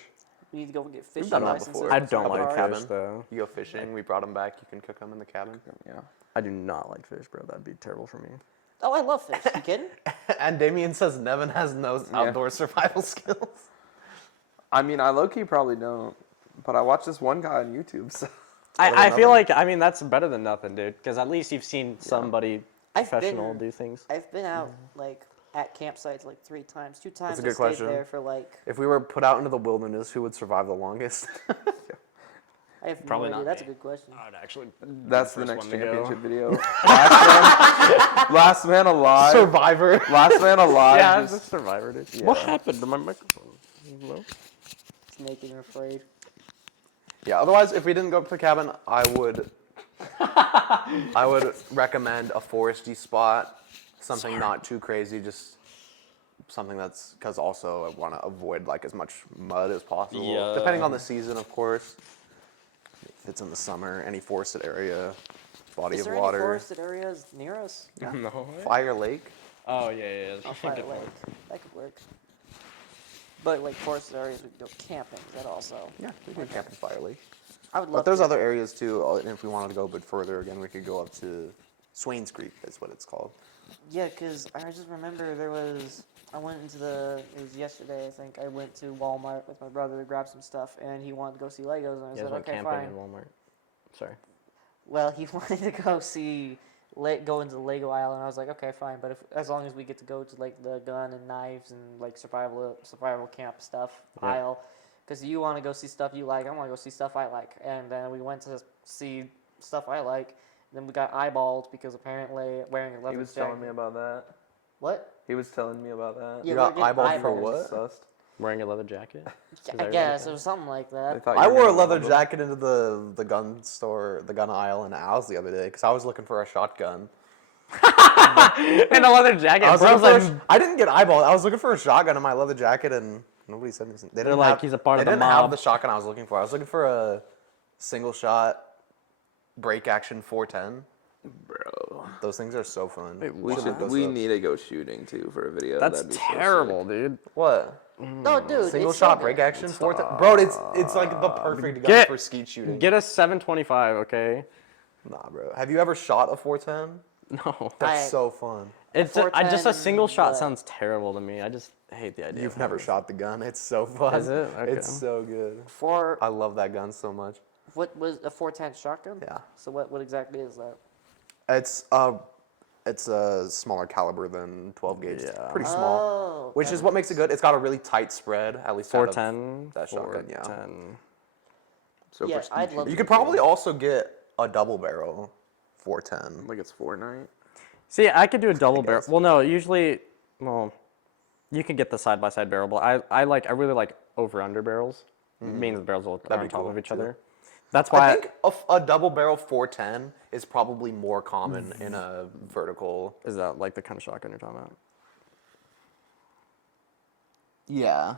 We need to go get fishing done that licenses. before. I with don't some like of cabin. fish though. You go fishing. We brought them back. You can cook them in the cabin. Yeah. I do not like fish, bro. That'd be terrible for me. Oh, I love fish. You kidding? And Damian says Nevan has no outdoor survival skills. I mean, I low key probably don't, but I watched this one guy on YouTube. So I feel like, I mean, that's better than nothing, dude. Because at least you've seen somebody I've professional been- do things. I've been out like at campsites like 3 times. 2 times a I good stayed question. there for like If we were put out into the wilderness, who would survive the longest? I have Probably no not idea. That's a me. good question. I would actually. that's the first next one to go. championship video. Last man alive. Survivor. Last man alive. Yeah, just- it's a Survivor, dude. Yeah. What happened to my microphone? Hello? It's making me afraid. Yeah. Otherwise, if we didn't go up to the cabin, I would recommend a foresty spot, something not too crazy, just something that's because also I want to avoid like as much mud as possible, Yeah. depending on the season, of course. If it's in the summer, any forested area, body Is of there any water, forested areas near us? No. Fire Lake. Oh yeah. I'll find a lake. That could work. But like forested areas, we could go camping. Is that also? Yeah, we can camp in Fire Lake. I would love. But there's to. other areas too. And if we wanted to go a bit further, again, we could go up to Swains Creek. That's what it's called. Yeah, because I just remember there was. I went into the. It was yesterday, I think. I went to Walmart with my brother to grab some stuff, and he wanted to go see Legos, and I You said, guys went okay, camping fine. in Walmart. Sorry. Well, he wanted to go see, go into the Lego aisle, and I was like, okay, fine. But as long as we get to go to like the gun and knives and like survival camp stuff Yeah. aisle, because you want to go see stuff you like, I want to go see stuff I like, and then we went to see stuff I like. Then we got eyeballed because apparently wearing a leather He was jacket. telling me about that. What? He was telling me about that. Yeah, You we were got getting eyeballed for eyeballs. what? Sussed. Wearing a leather jacket. Is I that guess right? it was something like They that. thought I you were wore a gonna leather rob him. jacket into the gun store, the gun aisle in Al's the other day because I was looking for a shotgun. And a leather jacket. I was Bro's looking for like, I didn't get eyeballed. I was looking for a shotgun in my leather jacket, and nobody said anything. They didn't like, have, he's a part they of the didn't have mob. the shotgun I was looking for. I was looking for a single shot break action 410. Bro. Those things are so fun. Wait, We Wow. should. Those We up. need to go shooting too for a video. that's That'd be so terrible, sick. dude. What? No, dude, Single it's shot so break good. action 410? Bro, it's like the perfect gun Get- for skeet shooting. Get a 725, okay? Nah, bro. Have you ever shot a 410? No. That's I- so fun. It's just a 410, single shot but- sounds terrible to me. I just hate the idea. You've of never having- shot the gun. It's so fun. Is it? Okay. It's so good. For I love that gun so much. what was a 410 shotgun? Yeah. So what exactly is that? It's a smaller caliber than 12 gauge. It's Yeah. pretty small, Oh, which is what makes it good. It's got a really tight spread, at least out of 410. that shotgun. Yeah. 410. So Yeah, for skeet I'd love shooting, You could probably also get a double barrel 410. like it's Fortnite. See, I could do a double barrel. guess. Well, no, usually, well, you could get the side by side barrel, but I really like over under barrels. Means the barrels are That'd on be top cool, of each too. other. That's why I think a double barrel 410 is probably more common in a vertical. is that like the kind of shotgun you're talking about? Yeah.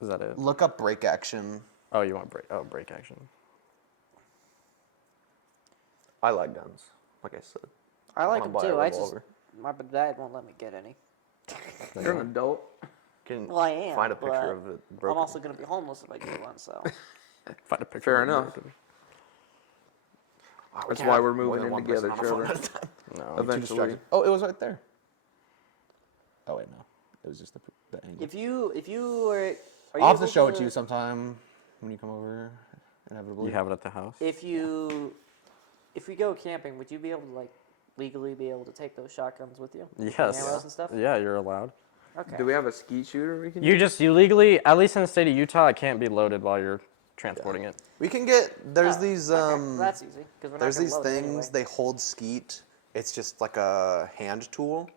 Is that it? Look up break action. Oh, you want break action. I like guns, like I said. I like wanna them buy a too. I just revolver. my dad won't let me get any. You're an adult. Can Well, I am. find a picture but of it I'm broken. also gonna be homeless if I get one. So Find a picture. Fair of it. enough. Wow, we That's can't why have we're more moving than in one person together, on a phone Trevor. at a time. No. Too Eventually. distracted. Oh, it was right there. Oh wait, no. It was just the angle. if you were, are you I'll have to able show it to you sometime when you come over. Inevitably. You have it at the house. If we go camping, would you be able to like legally be able to take those shotguns with you? Yes. Arrows and stuff. Yeah, you're allowed. Okay. Do we have a skeet shooter we can? You legally, at least in the state of Utah, it can't be loaded while you're transporting it. We can get. There's Oh, these. okay. That's easy because we're not There's gonna these load it things. anyway. They hold skeet. It's just like a hand tool.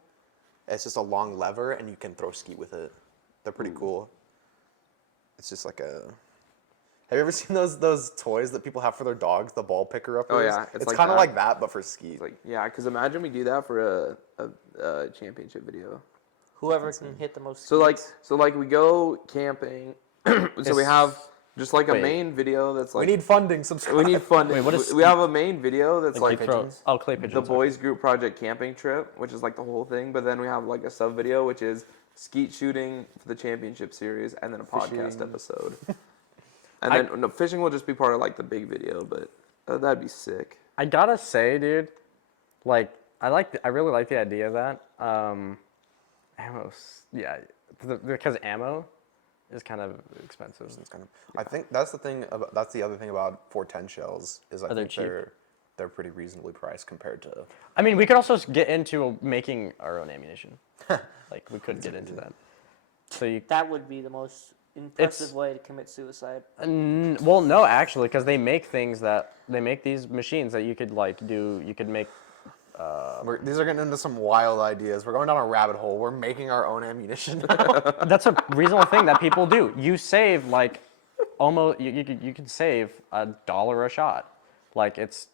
It's just a long lever, and you can throw skeet with it. They're pretty cool. It's just like a. Have you ever seen those toys that people have for their dogs? The ball picker uppers. Oh, yeah, it's It's like kind of that. like that, but for skeet. Like, yeah, because imagine we do that for a championship video. Whoever can hit the most. So skeets. like we go camping. So we have just like a Wait. main video that's like we need funding. Subscribe. we need funding. Wait, what is we have a main video that's Like like throw, oh, clay pigeons. the boys group project camping trip, which is like the whole thing. But then we have like a sub video, which is skeet shooting for the championship series, and then a podcast Fishing. episode. And then no, fishing will just be part of like the big video, but that'd be sick. I gotta say, dude, like I really like the idea of that. Yeah, because ammo is kind of expensive. It's kind of, I think that's the thing. That's the other thing about 410 shells is I They're think cheap. they're pretty reasonably priced compared to. I mean, we could also get into making our own ammunition. Like we could get into that. So you. That would be the most impressive way to commit suicide. Well, no, actually, because they make these machines that you could you could make. These are getting into some wild ideas. We're going down a rabbit hole. We're making our own ammunition now. That's a reasonable thing that people do. You save like almost you could save $1 a shot, like it's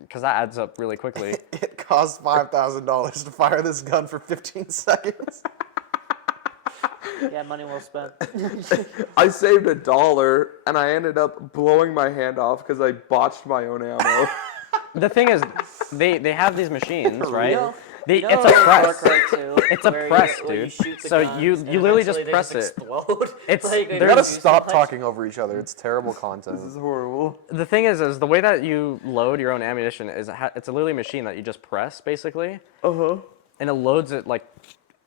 because that adds up really quickly. It costs $5,000 to fire this gun for 15 seconds. Yeah, money well spent. I saved $1 and I ended up blowing my hand off because I botched my own ammo. The thing is, they have these machines, right? You know It's a press. Right too, It's a where press, where you dude. shoot the So guns you and literally just eventually they press it. Explode. It's- Like, You You There's gotta too stop talking over each other. It's terrible content. This is horrible. The thing is the way that you load your own ammunition is it's a literally a machine that you just press basically, and it loads it like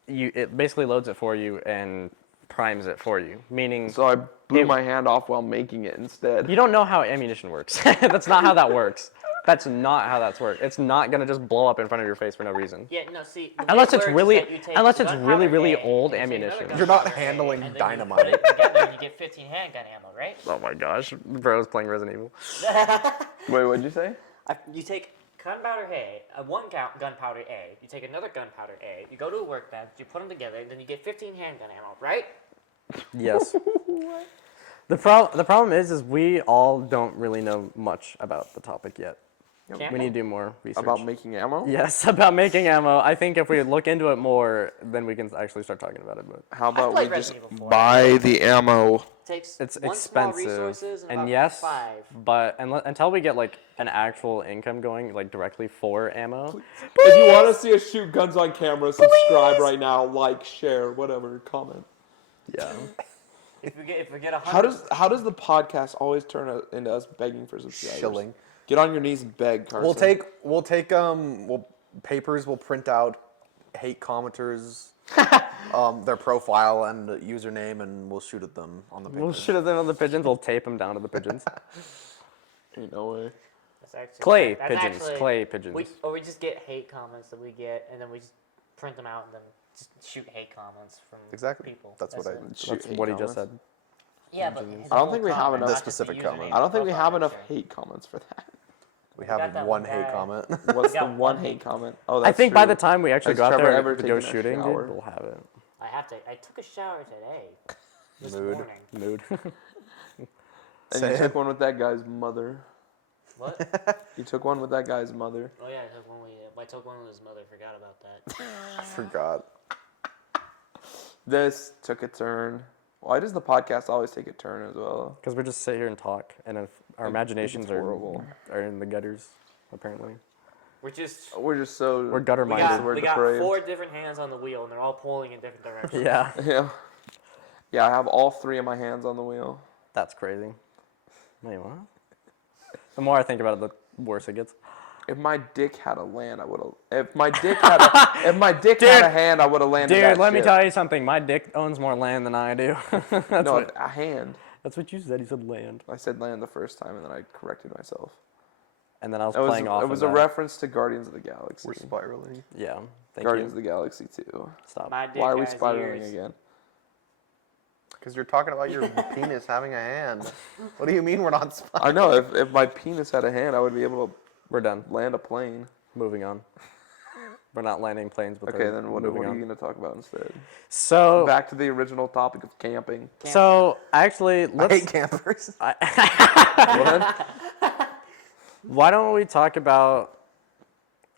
it basically loads it for you and primes it for you. Meaning, So I blew It- my hand off while making it instead. you don't know how ammunition works. That's not how that works. That's not how that's worked. It's not gonna just blow up in front of your face for no reason. Yeah, no, see. the way Unless it it's works is really- that you take unless it's gunpowder really, really A, old and you take ammunition. another You're not gunpowder A, handling and then dynamite. You put it together and you get 15 handgun ammo, right? Oh my gosh, bro's playing Resident Evil. Wait, what'd you say? You take gunpowder A, gunpowder A. You take another gunpowder A. You go to a workbench. You put them together, and then you get 15 handgun ammo, right? Yes. The problem is we all don't really know much about the topic yet. Can't We need to do more research. About making ammo? Yes, about making ammo. I think if we look into it more, then we can actually start talking about it. But How about played we just Resident Evil 4. buy the ammo? Takes it's one small expensive, resources and and about yes, 5. but until we get like an actual income going, like directly for ammo, If you want to see us shoot guns on camera, subscribe right now, like, share, whatever, comment. yeah. If we get 100. How does the podcast always turn into us begging for subscribers? Shilling. Get on your knees and beg, Carson. We'll print out hate commenters, their profile and username, and we'll shoot at them on the We'll picture. shoot at them on the pigeons. We'll tape them down to the pigeons. Ain't no way. That's actually, Clay that's pigeons. actually- Clay pigeons. We just get hate comments that we get, and then we just print them out and then just shoot hate comments from Exactly. people. That's what I it. did. Shoot That's hate what he just comments. said. Yeah, but I don't think we have enough- This specific comment. I don't think we have enough hate comments for that. We got have that one one hate guy. comment. What's the got one one hate hate comment? Oh, I that's think by true. the time we actually Has got Trevor there ever and go taken a shooting, dude, shower? we'll have it. I took a shower today. This Mood. morning. Mood. And Say you it. took one with that guy's mother. What? You took one with that guy's mother. Oh yeah, I took one with his mother. Forgot about that. I forgot. This took a turn. Why does the podcast always take a turn as well? Because we just sit here and talk, and if our imaginations it's horrible. are in the gutters, apparently. We're just. We're just so. We're gutter We minded. got, we're we got depraved. 4 different hands on the wheel, and they're all pulling in different directions. Yeah, Yeah. Yeah, I have all 3 of my hands on the wheel. that's crazy. Wait, what? The more I think about it, the worse it gets. If my dick had a land, I would have. If my dick had a hand, I would have landed Dude, that let me shit. tell you something. My dick owns more land than I do. that's, No, what, a hand. that's what you said. You said land. I said land the first time, and then I corrected myself. And then I was It was, playing off it was of a that. reference to Guardians of the Galaxy. We're spiraling. Yeah, thank Guardians you. of the Galaxy 2. Stop. My dick Why are we has spiraling ears. again? Because you're talking about your penis having a hand. What do you mean we're not spiraling? I know, if my penis had a hand, I would be able to We're done. land a plane. Moving on. We're not landing planes, but Okay, they're then what moving are on. you going to talk about instead? So, Back to the original topic of camping. so actually, I let's. hate campers. What? Why don't we talk about?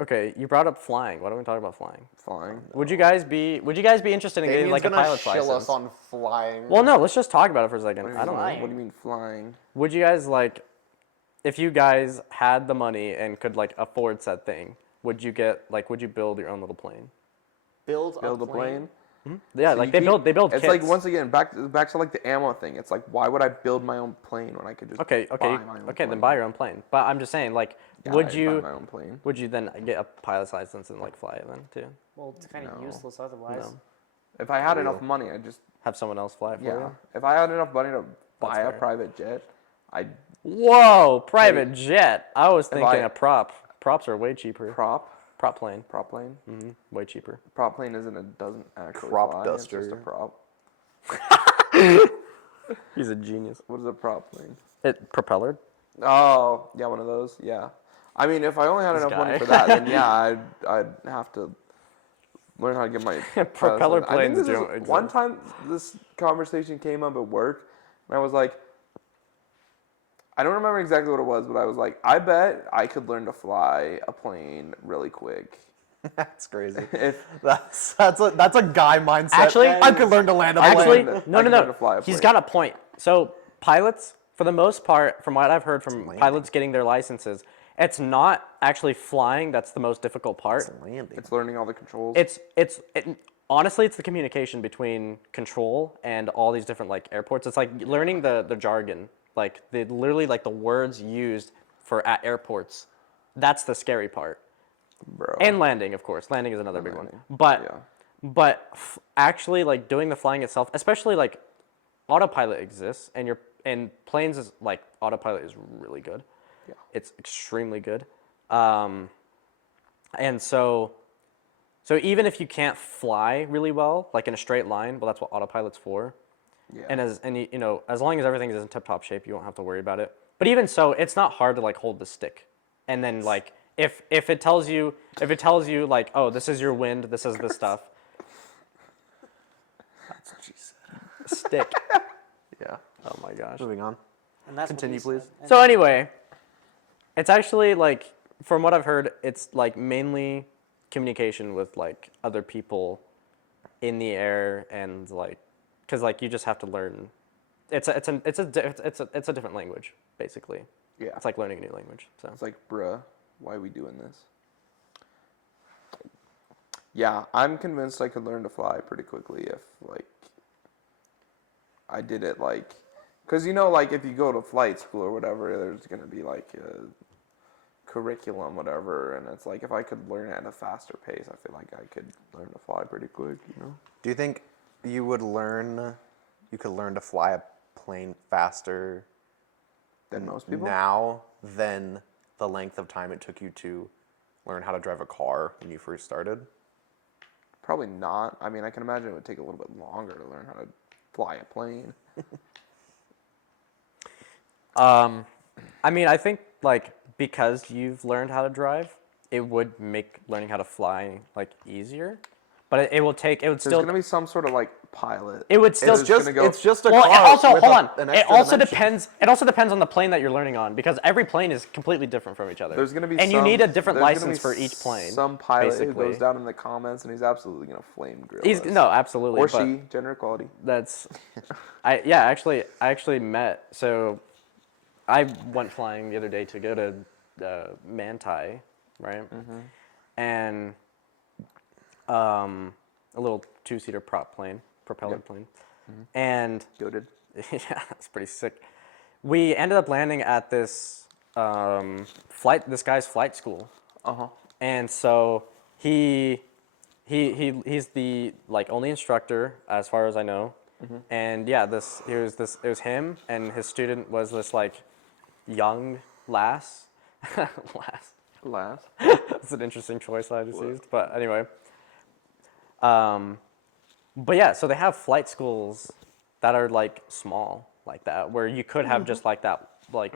Okay, you brought up flying. Why don't we talk about flying? Flying. Would you guys be interested in getting Damian's like a gonna pilot's shill license? us on flying. Well, no, let's just talk about it for a second. I don't know. What do you mean flying? Would you guys like, if you guys had the money and could like afford said thing, would you get like, would you build your own little plane? Build Build a a plane? Yeah, So like you they keep- build It's kits. like once again back to like the ammo thing. It's like why would I build my own plane when I could just Okay, buy my own okay, then plane? buy your own plane. But I'm just saying, like, Yeah, would I'd you buy my own plane? would you then get a pilot's license and like fly it then too? Well, it's kind of No. useless otherwise. No. If I had Real. enough money, I'd just Have someone else fly it for yeah. you? If I had enough money to buy a fair. private jet, I'd Whoa, private jet. I was thinking I- a prop. Props are way cheaper. prop Plane. prop plane. Way cheaper. Prop plane doesn't actually Prop fly. duster. It's just a prop. He's a genius. What is a prop plane? It propellered. Oh, yeah, one of those. Yeah. I mean, if I only had This enough money guy. for that, then yeah, I'd have to learn how to get my Propeller pilot's license. I think planes this don't is, one exist. time this conversation came up at work, and I was like, I don't remember exactly what it was, but I was like, I bet I could learn to fly a plane really quick. That's crazy. If That's a guy mindset. Actually- I could learn to land a Actually, plane. no, I no, can learn no. to fly a He's plane. got a point. So pilots, for the most part, from what I've heard from landing. pilots getting their licenses, it's not actually flying that's the most difficult part. It's landing. it's learning all the controls. Honestly, it's the communication between control and all these different like airports. It's like learning the jargon, like literally like the words used for at airports. That's the scary part. Bro. And landing, of course. Landing is another big one. landing. But Yeah. actually like doing the flying itself, especially like autopilot exists and planes is like autopilot is really good. Yeah. It's extremely good. And so even if you can't fly really well, like in a straight line, well that's what autopilot's for. Yeah. And as long as everything is in tip-top shape, you won't have to worry about it. But even so, it's not hard to like hold the stick. And then like if it tells you like, oh, this is your wind, this is the stuff. That's what she said. Stick. Yeah. Oh my gosh. Moving on. And that's Continue, what he please. said. And So anyway, it's actually like from what I've heard, it's like mainly communication with like other people in the air and like because like you just have to learn. It's a different language basically. Yeah. It's like learning a new language. So It's like, bruh, why are we doing this? Yeah, I'm convinced I could learn to fly pretty quickly if, like, I did it, like, because, you know, like, if you go to flight school or whatever, there's going to be, like, a curriculum, whatever, and it's like, if I could learn at a faster pace, I feel like I could learn to fly pretty quick, you know? Do you think you could learn to fly a plane faster Than most people? now than the length of time it took you to learn how to drive a car when you first started? Probably not. I mean, I can imagine it would take a little bit longer to learn how to fly a plane. I mean, I think like because you've learned how to drive, it would make learning how to fly like easier. But it would There's still going to be some sort of, like, pilot. it would still It's just gonna go- it's just a well, car. it also with hold on. an It extra also dimension. depends. It also depends on the plane that you're learning on because every plane is completely different from each other. There's going to be and you need a different there's gonna license be for each plane. Some pilot who basically. goes down in the comments and he's absolutely going to flame grill He's us. no, absolutely. Or but she, gender equality. That's, I actually met. So, I went flying the other day to go to Manti, right? Mm-hmm. And a little two-seater propeller plane, and Goated. yeah, it's pretty sick. We ended up landing at this this guy's flight school, Uh-huh. and so he's the like only instructor as far as I know, and yeah, it was him and his student was this like young lass. Last. That's an interesting choice I just used, but anyway. But yeah, so they have flight schools that are like small like that, where you could have just like that, like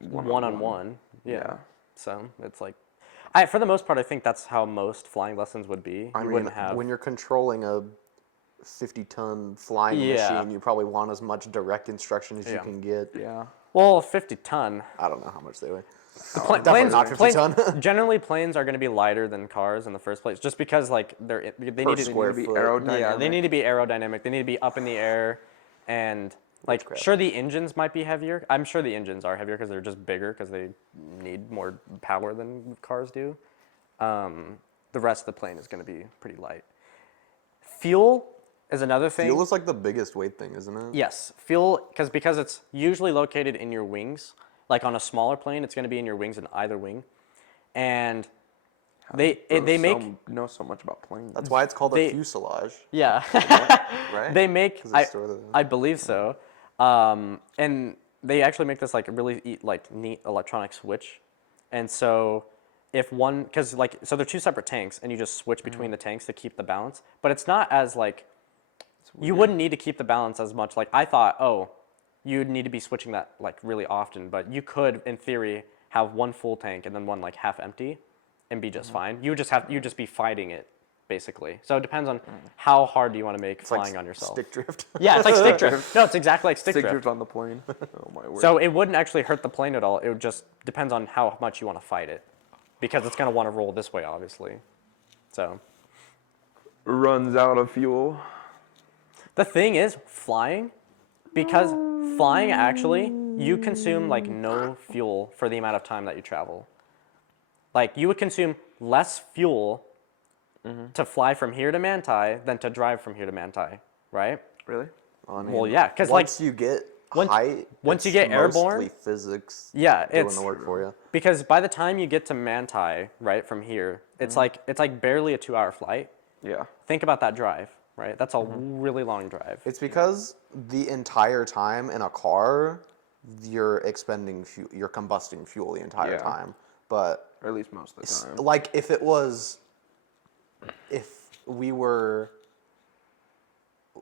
one-on-one. Yeah. So it's like, for the most part, I think that's how most flying lessons would be. I You mean, wouldn't have. when you're controlling a 50-ton flying Yeah. machine, you probably want as much direct instruction as you Yeah. can get. Yeah. Well, 50-ton. I don't know how much they weigh. Planes, definitely not 50 ton. Generally, planes are going to be lighter than cars in the first place, just because like they need to square be foot. aerodynamic. Yeah, they need to be aerodynamic. They need to be up in the air, and like crap. sure the engines might be heavier. I'm sure the engines are heavier because they're just bigger because they need more power than cars do. The rest of the plane is going to be pretty light. Fuel is another thing. Fuel is like the biggest weight thing, isn't it? Yes, fuel, because it's usually located in your wings. Like on a smaller plane, it's going to be in your wings in either wing, and they know so much about planes. That's why it's called They- a fuselage, yeah. right? They make 'Cause they store the- I believe so, and they actually make this like really like neat electronic switch, and so if one because like so they're two separate tanks and you just switch between the tanks to keep the balance, but it's not as like you wouldn't need to keep the balance as much. Like I thought, oh, you'd need to be switching that like really often, but you could in theory have one full tank and then one like half empty, and be just fine. You just be fighting it. Basically, so it depends on how hard do you want to make It's flying like on yourself. stick drift. Yeah, it's like stick drift. No, it's exactly like stick Stick drift. drift on the plane. Oh my word. So it wouldn't actually hurt the plane at all. It would just depends on how much you want to fight it, because it's going to want to roll this way, obviously. So runs out of fuel. the thing is, because flying actually, you consume like no fuel for the amount of time that you travel. Like you would consume less fuel to fly from here to Manti than to drive from here to Manti, right? Really? I mean, Well, yeah, 'cause, like, once you get once- height, once you it's get airborne- mostly physics. Yeah, doing it's the work for you. because by the time you get to Manti, right, from here, it's like barely a 2-hour flight. Yeah. Think about that drive, right? That's a really long drive. It's because the entire time in a car, you're expending fuel, you're combusting fuel the entire Yeah. time. But Or at least most of the time. like if we were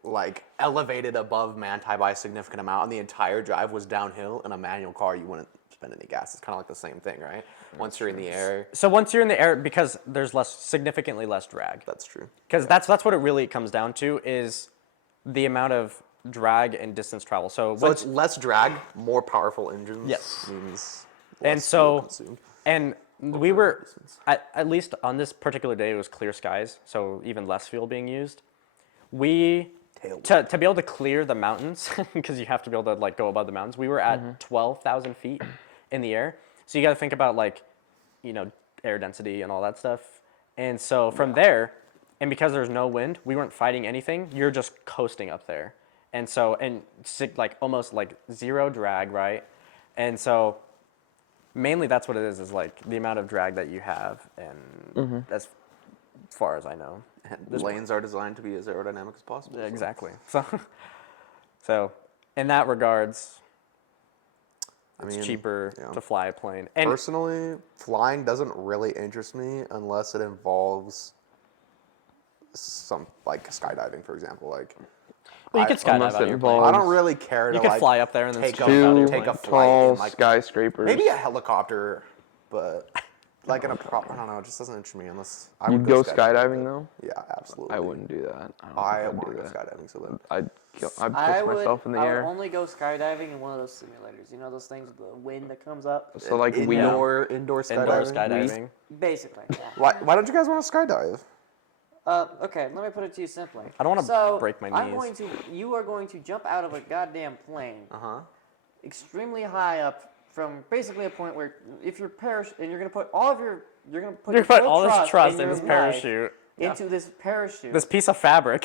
like elevated above Manti by a significant amount and the entire drive was downhill in a manual car, you wouldn't spend any gas. It's kind of like the same thing, right? Once you're in the air, So once you're in the air, because there's significantly less drag. that's true. Because that's what it really comes down to is the amount of drag and distance travel. So, So once, it's less drag, more powerful engines. Yes. Means and less fuel so consumed. and we were at least on this particular day it was clear skies, so even less fuel being used. We Tailwind. to be able to clear the mountains because you have to be able to like go above the mountains. We were at 12,000 feet in the air, so you got to think about like air density and all that stuff. And so from there, and because there's no wind, we weren't fighting anything. You're just coasting up there, and so like almost like zero drag, right? And so mainly that's what it is like the amount of drag that you have, and as far as I know. And lanes are designed to be as aerodynamic as possible. Yeah, so- exactly. So in that regards, it's mean, cheaper yeah. to fly a plane. And Personally, flying doesn't really interest me unless it involves some like skydiving, for example. Like, well, you could skydive unless out it of your plane. involves- I don't really care You to could like fly up there and then take jump a, out of your take plane. a flight tall in like skyscrapers. maybe a helicopter, but like in a prop. I don't know. It just doesn't interest me unless I would You'd go skydiving though? Yeah, absolutely. I wouldn't do that. I don't want to think go I'd do that. skydiving so bad. I'd I push would, myself in the I air. would only go skydiving in one of those simulators. You know those things with the wind that comes up? So like we indoor skydiving. Indoor skydiving. Basically, yeah. Why don't you guys want to skydive? Okay, let me put it to you simply. I don't wanna So, break my I'm knees. you are going to jump out of a goddamn plane extremely high up from basically a point where if you're and you're gonna put you're gonna put You your put full all this trust in in your this life parachute, into this parachute this piece of fabric.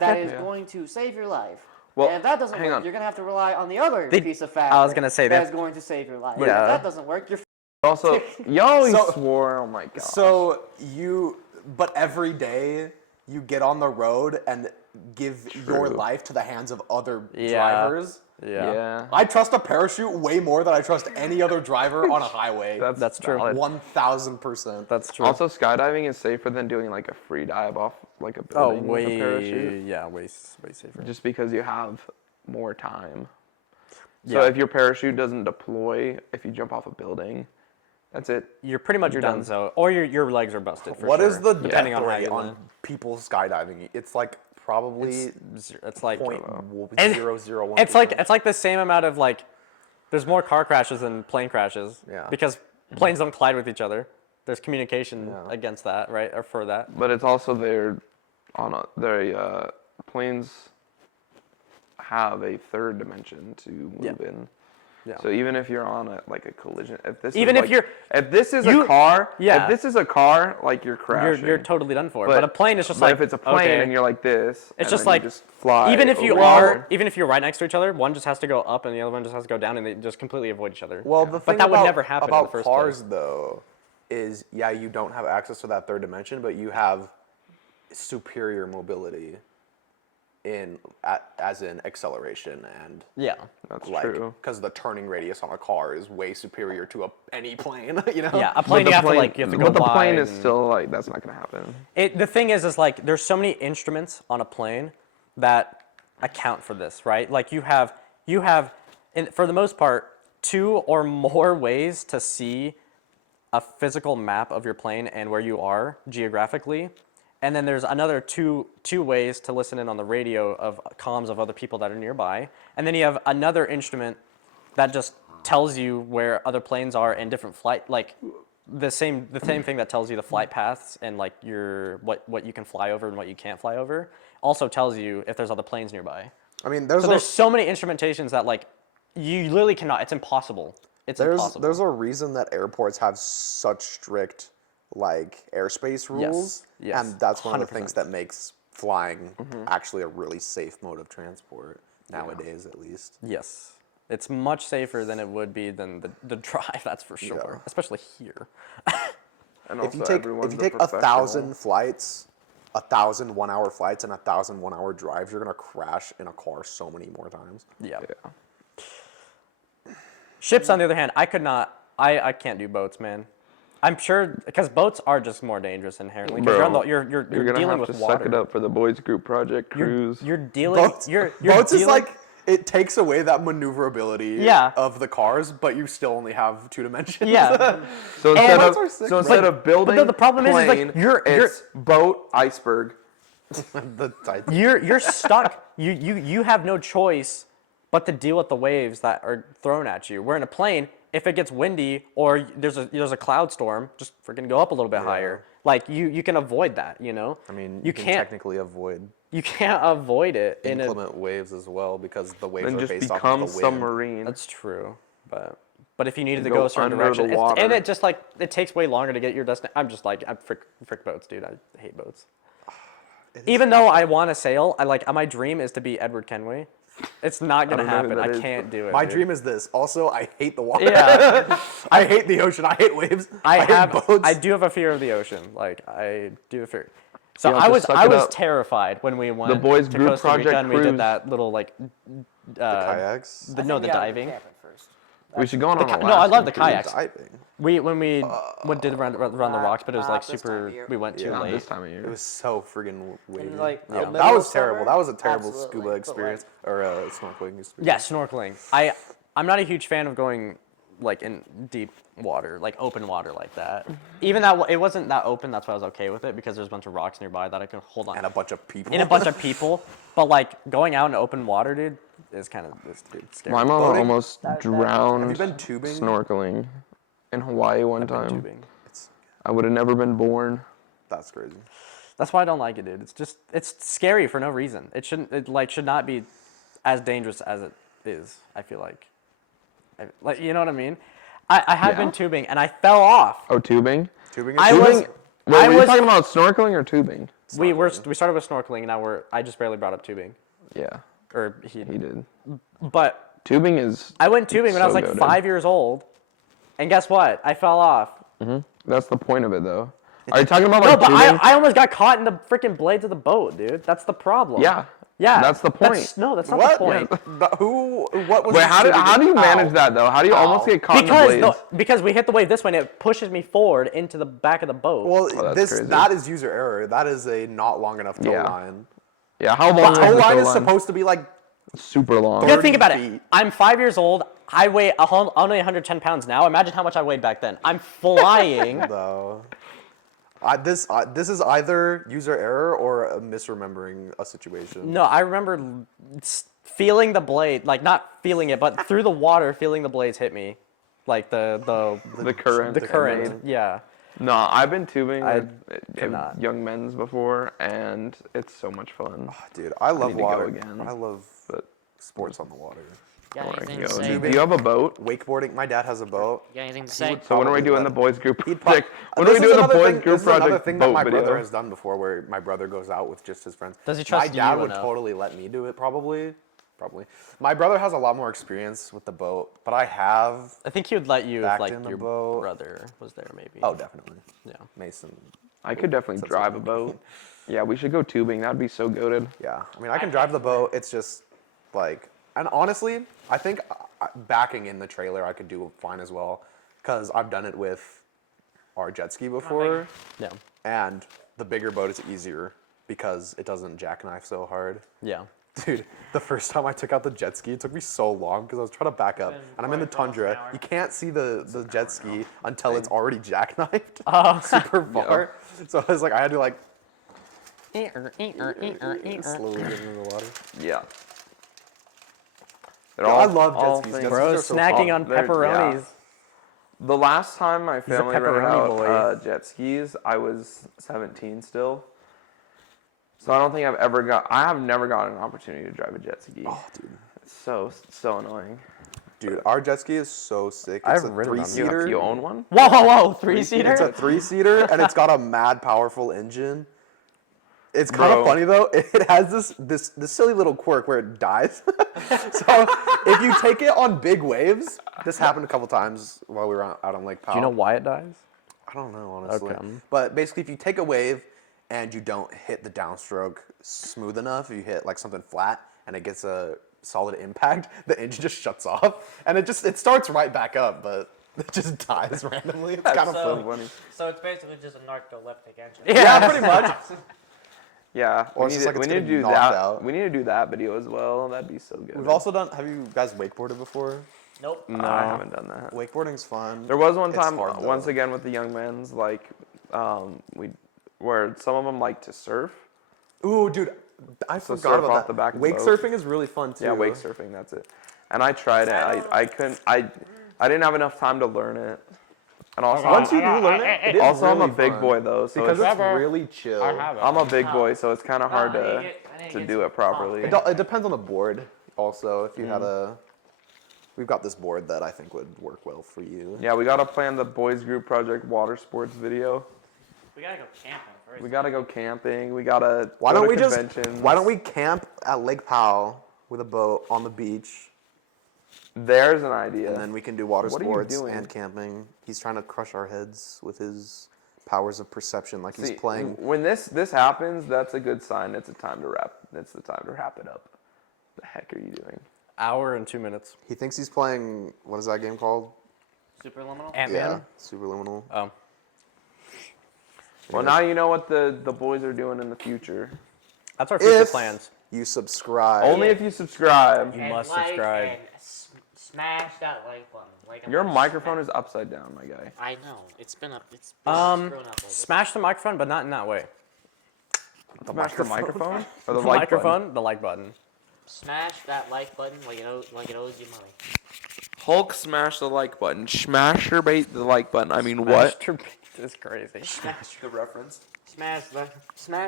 that is Yeah. going to save your life. Well, and if that doesn't hang work, on. you're gonna have to rely on the other They- piece of fabric. I was gonna say that that- is going to save your life. Yeah. If that doesn't work, you're Also, yo, he So- swore. Oh my god. So but every day you get on the road and give your True. life to the hands of other Yeah. drivers. yeah. I trust a parachute way more than I trust any other driver on a highway. That's true. valid. 1000%. That's true. Also, skydiving is safer than doing like a free dive off like a oh, building with a parachute, way safer. just because you have more time. So Yeah. if your parachute doesn't deploy, if you jump off a building, that's it. You're pretty much done. So, or your legs are busted. For What sure, is the depending death on how rate you on land. people skydiving? It's like probably It's like point And 0.001%. it's like the same amount of like. There's more car crashes than plane crashes. Yeah. Because planes don't collide with each other. There's communication Yeah. against that, right, or for that. But it's also planes have a third dimension to move Yeah. in. Yeah. So even if you're on a collision, if this Even is if you're- if this is you- a car, yeah. if this is a car, like you're crashing. You're totally done for. But a plane is just but like if it's a plane okay. and you're like this, It's and just then like you just fly. even if you over are, here. even if you're right next to each other, one just has to go up and the other one just has to go down, and they just completely avoid each other. Well, the thing but that about, would never happen about in the first cars, place. though, is you don't have access to that third dimension, but you have superior mobility as in acceleration and Yeah. That's like true. because the turning radius on a car is way superior to any plane. You know. Yeah, a plane you have to go But the plane wide is and- still like that's not gonna happen. The thing is like there's so many instruments on a plane that account for this, right? Like you have, for the most part, 2 or more ways to see a physical map of your plane and where you are geographically, and then there's another two ways to listen in on the radio of comms of other people that are nearby, and then you have another instrument that just tells you where other planes are and different flight, like the same thing that tells you the flight paths and like what you can fly over and what you can't fly over also tells you if there's other planes nearby. I mean, There's so many instrumentations that like you literally cannot. It's impossible. It's impossible. There's a reason that airports have such strict like airspace rules, yes, and that's one of the 100%. things that makes flying actually a really safe mode of transport nowadays, at least. Yes. It's much safer than it would be than the drive, that's for sure. Yeah. Especially here. And If you also take everyone's if you take a professional. 1,000 flights, 1,000 1-hour flights, and 1,000 1-hour drives, you're gonna crash in a car so many more times. Yeah. Yeah. Ships, on the other hand, I can't do boats, man. I'm sure because boats are just more dangerous inherently. Because Bro, you're You're gonna dealing have with to water. suck it up for the boys group project cruise. You're dealing. Boats, You're boats is dealing- like it takes away that maneuverability Yeah. of the cars, but you still only have 2 dimensions. Yeah. So instead boats of are sick, so instead of building the problem is, like, plane, you're- it's boat iceberg. the Titan. You're stuck. You have no choice but to deal with the waves that are thrown at you. We're in a plane. If it gets windy or there's a cloud storm, just freaking go up a little bit higher. Like you can avoid that, you know. I mean, you can can't technically avoid you can't avoid it in a. inclement waves as well because the waves Then are just based off become of the wind. submarine. That's true, but if you needed to Go go a certain under the direction, water. and it just like it takes way longer to get your destination. I'm just like I'm frick boats, dude. I hate boats. Even though I want to sail, my dream is to be Edward Kenway. It's not gonna don't know who happen. that I is, can't do it. My dude. dream is this. Also, I hate the water. Yeah, I hate the ocean. I hate waves. I hate boats. I do have a fear of the ocean. Like I do have fear. So You'll have to suck I it was up. terrified when we went boys to group Costa project Rica and we cruise. did that little like Kayaks. no, the diving. We should go on an No, I love the Alaskan cruise. kayaks. Diving. When we did run the rocks, but it was like Not this time super. of year. We went too Not late. this time of It year. was so friggin' wavy. like, the yeah, middle that of was terrible. summer? That was a terrible Absolutely, scuba but, experience or snorkeling experience. Yeah, snorkeling. I'm not a huge fan of going like in deep water, like open water like that. Even that it wasn't that open. That's why I was okay with it because there's a bunch of rocks nearby that I could hold on. And a bunch of people. And a bunch of people, but like going out in open water, dude, is kind of scary. My mom Boating? almost drowned Have you been tubing? snorkeling in Hawaii one I've been time. tubing. I would have never been born. That's crazy. That's why I don't like it, dude. It's scary for no reason. It should not be as dangerous as it is. I feel like you know what I mean. I have been tubing and I fell off. Oh, tubing? Tubing is I Tubing? was- Wait, I were you was- talking about snorkeling or tubing? We started with snorkeling and now I just barely brought up tubing, Yeah, or he he did. but Tubing is. I went tubing when I was so like goated. 5 years old, and guess what? I fell off. That's the point of it, though. Are you talking about No, like but tubing? I almost got caught in the freaking blades of the boat, dude. That's the problem. Yeah. Yeah. That's the point. No, that's not What? the point. What was Wait, this how tubing? do you manage How? that though? How do you almost get caught in the blades? Because we hit the wave this way and it pushes me forward into the back of the boat. Well, Oh, that's crazy. that is user error. That is a not long enough tow Yeah. line. Yeah, how The long tow is the line tow is line? supposed to be like Super long. you gotta think about 30 it. feet. I'm 5 years old. I weigh only 110 pounds now. Imagine how much I weighed back then. I'm flying. though. This is either user error or a misremembering a situation. No, I remember feeling the blade, like not feeling it, but through the water, feeling the blades hit me, like the current. the current. Yeah. No, I've been tubing I with cannot. young men's before, and it's so much fun. Dude, I love need to go water. again. I love But sports on the water. Got Or I anything can to go. say? Do you have a boat? Wakeboarding. My dad has a boat. Got anything to say? So when are we Probably doing let the me. boys group He'd project? pro- When are we This is doing the another boys thing- group This is another project thing that boat my video? brother has done before, where my brother goes out with just his friends. Does he My trust dad you would enough? totally let me do it, probably. My brother has a lot more experience with the boat, but I have. I think he would let you if Backed like in the your boat. brother was there, maybe. Oh, definitely. Yeah. Mason. I could definitely Said drive a something. boat. Yeah, we should go tubing. That'd be so goated. Yeah, I mean, I can drive the boat. It's just like, and honestly, I think backing in the trailer I could do fine as well, because I've done it with our jet ski before, Yeah. and the bigger boat is easier because it doesn't jackknife so hard. Yeah. Dude, the first time I took out the jet ski, it took me so long because I was trying to back up, Been and I'm in the 40 miles an tundra. hour. You can't see the jet ski until it's already jackknifed Oh. super far. So I was like, I had to like slowly get into the water. Yeah. I love jet skis. Jet skis Bro, are so snacking fun. on They're- pepperonis. yeah. The last time my a family rented pepperoni out boy. jet skis, I was 17 still. So I don't think I have never gotten an opportunity to drive a jet ski. Oh, dude. It's so annoying. Dude, our jet ski is so sick. I've It's a ridden on them. three-seater. You own one? Whoa, three-seater? It's a three-seater, and it's got a mad powerful engine. It's kind Bro. of funny though. It has this silly little quirk where it dies. So if you take it on big waves, this happened a couple times while we were out on Lake Powell. Do you know why it dies? I don't know, honestly. Okay. But basically, if you take a wave and you don't hit the downstroke smooth enough, you hit like something flat and it gets a solid impact, the engine just shuts off and it starts right back up, but it just dies randomly. It's kind of so funny. So it's basically just a narcoleptic engine. Yeah, pretty much. Yeah. Or we it's need just like to, it's we need to getting do knocked that. out. We need to do that video as well. That'd be so good. We've also done. Have you guys wakeboarded before? Nope. No, I haven't done that. Wakeboarding's fun. There was one It's time, hard, though. once again with the young men's, like, where some of them like to surf. Ooh, dude, I So forgot surf about off that. the back of the Wake boat. surfing is really fun too. Yeah, wake surfing, that's it. And I tried it. I couldn't. I didn't have enough time to learn it. And also, Once you do learn it, is also I'm a really big fun. boy though, so Because it's, it's really chill. I'm a big boy, so it's kind of hard to do it properly. It depends on the board. Also, if you had we've got this board that I think would work well for you. Yeah, we gotta plan the boys group project water sports video. We gotta go camping first. We gotta go camping. We gotta. Why go don't to we just? conventions. Why don't we camp at Lake Powell with a boat on the beach, There's an idea. and then we can do water What are you sports doing? and camping. He's trying to crush our heads with his powers of perception, like See, he's playing. when this happens, that's a good sign. It's the time to wrap it up. The heck are you doing? Hour and 2 minutes. He thinks he's playing. What is that game called? Superliminal? Ant-Man? Superliminal. Oh. Well, now you know what the boys are doing in the future. That's our future If plans. you subscribe. Only if you subscribe. You must subscribe. And smash that like button. Like I'm Your not microphone smash- is upside down, my guy. I know. It's been screwing up a little Smash the microphone, but not in that way. Smash the microphone or the The like microphone, button? the like button. Smash that like button like it owes you money. Hulk smash the like button. Smash the like button. I mean Masturbate is crazy. The reference. Smash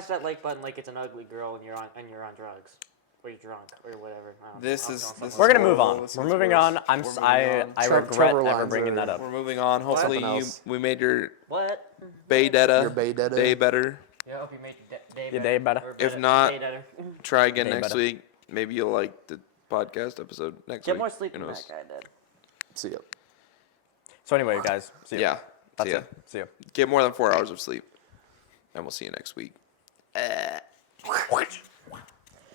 that like button like it's an ugly girl and you're on drugs. Or you're drunk or whatever. I don't know. This I'm is- doing this something We're gonna horrible. move on. This We're gets moving worse. on. We're moving on. I Trevor regret lines never bringing are- that up. We're moving on. Hopefully Nothing else. we made your What? bay data Your bay data. day better. Yeah, I hope you made your day Your day better. or If not, day better. Try again Day next better. week. Maybe you'll like the podcast episode next Get week. more sleep Who than knows? that guy did. See ya. So anyway, guys. See ya. Yeah. That's see ya. it. See ya. Get more than 4 hours of sleep. And we'll see you next week.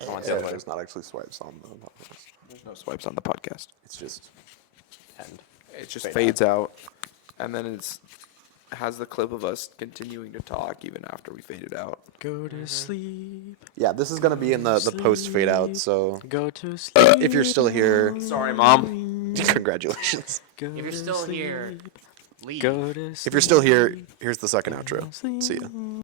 There's not actually swipes on the podcast. There's no swipes on the podcast. It's just. End. It just Fade fades out. And then it has the clip of us continuing to talk even after we fade it out. Go to sleep. Yeah, this is gonna be in the post fade out. So Go to sleep. if you're still here, Sorry, Mom. congratulations. Go If you're to still sleep. here, leave. Go to sleep. If you're still here, here's the second outro. See ya.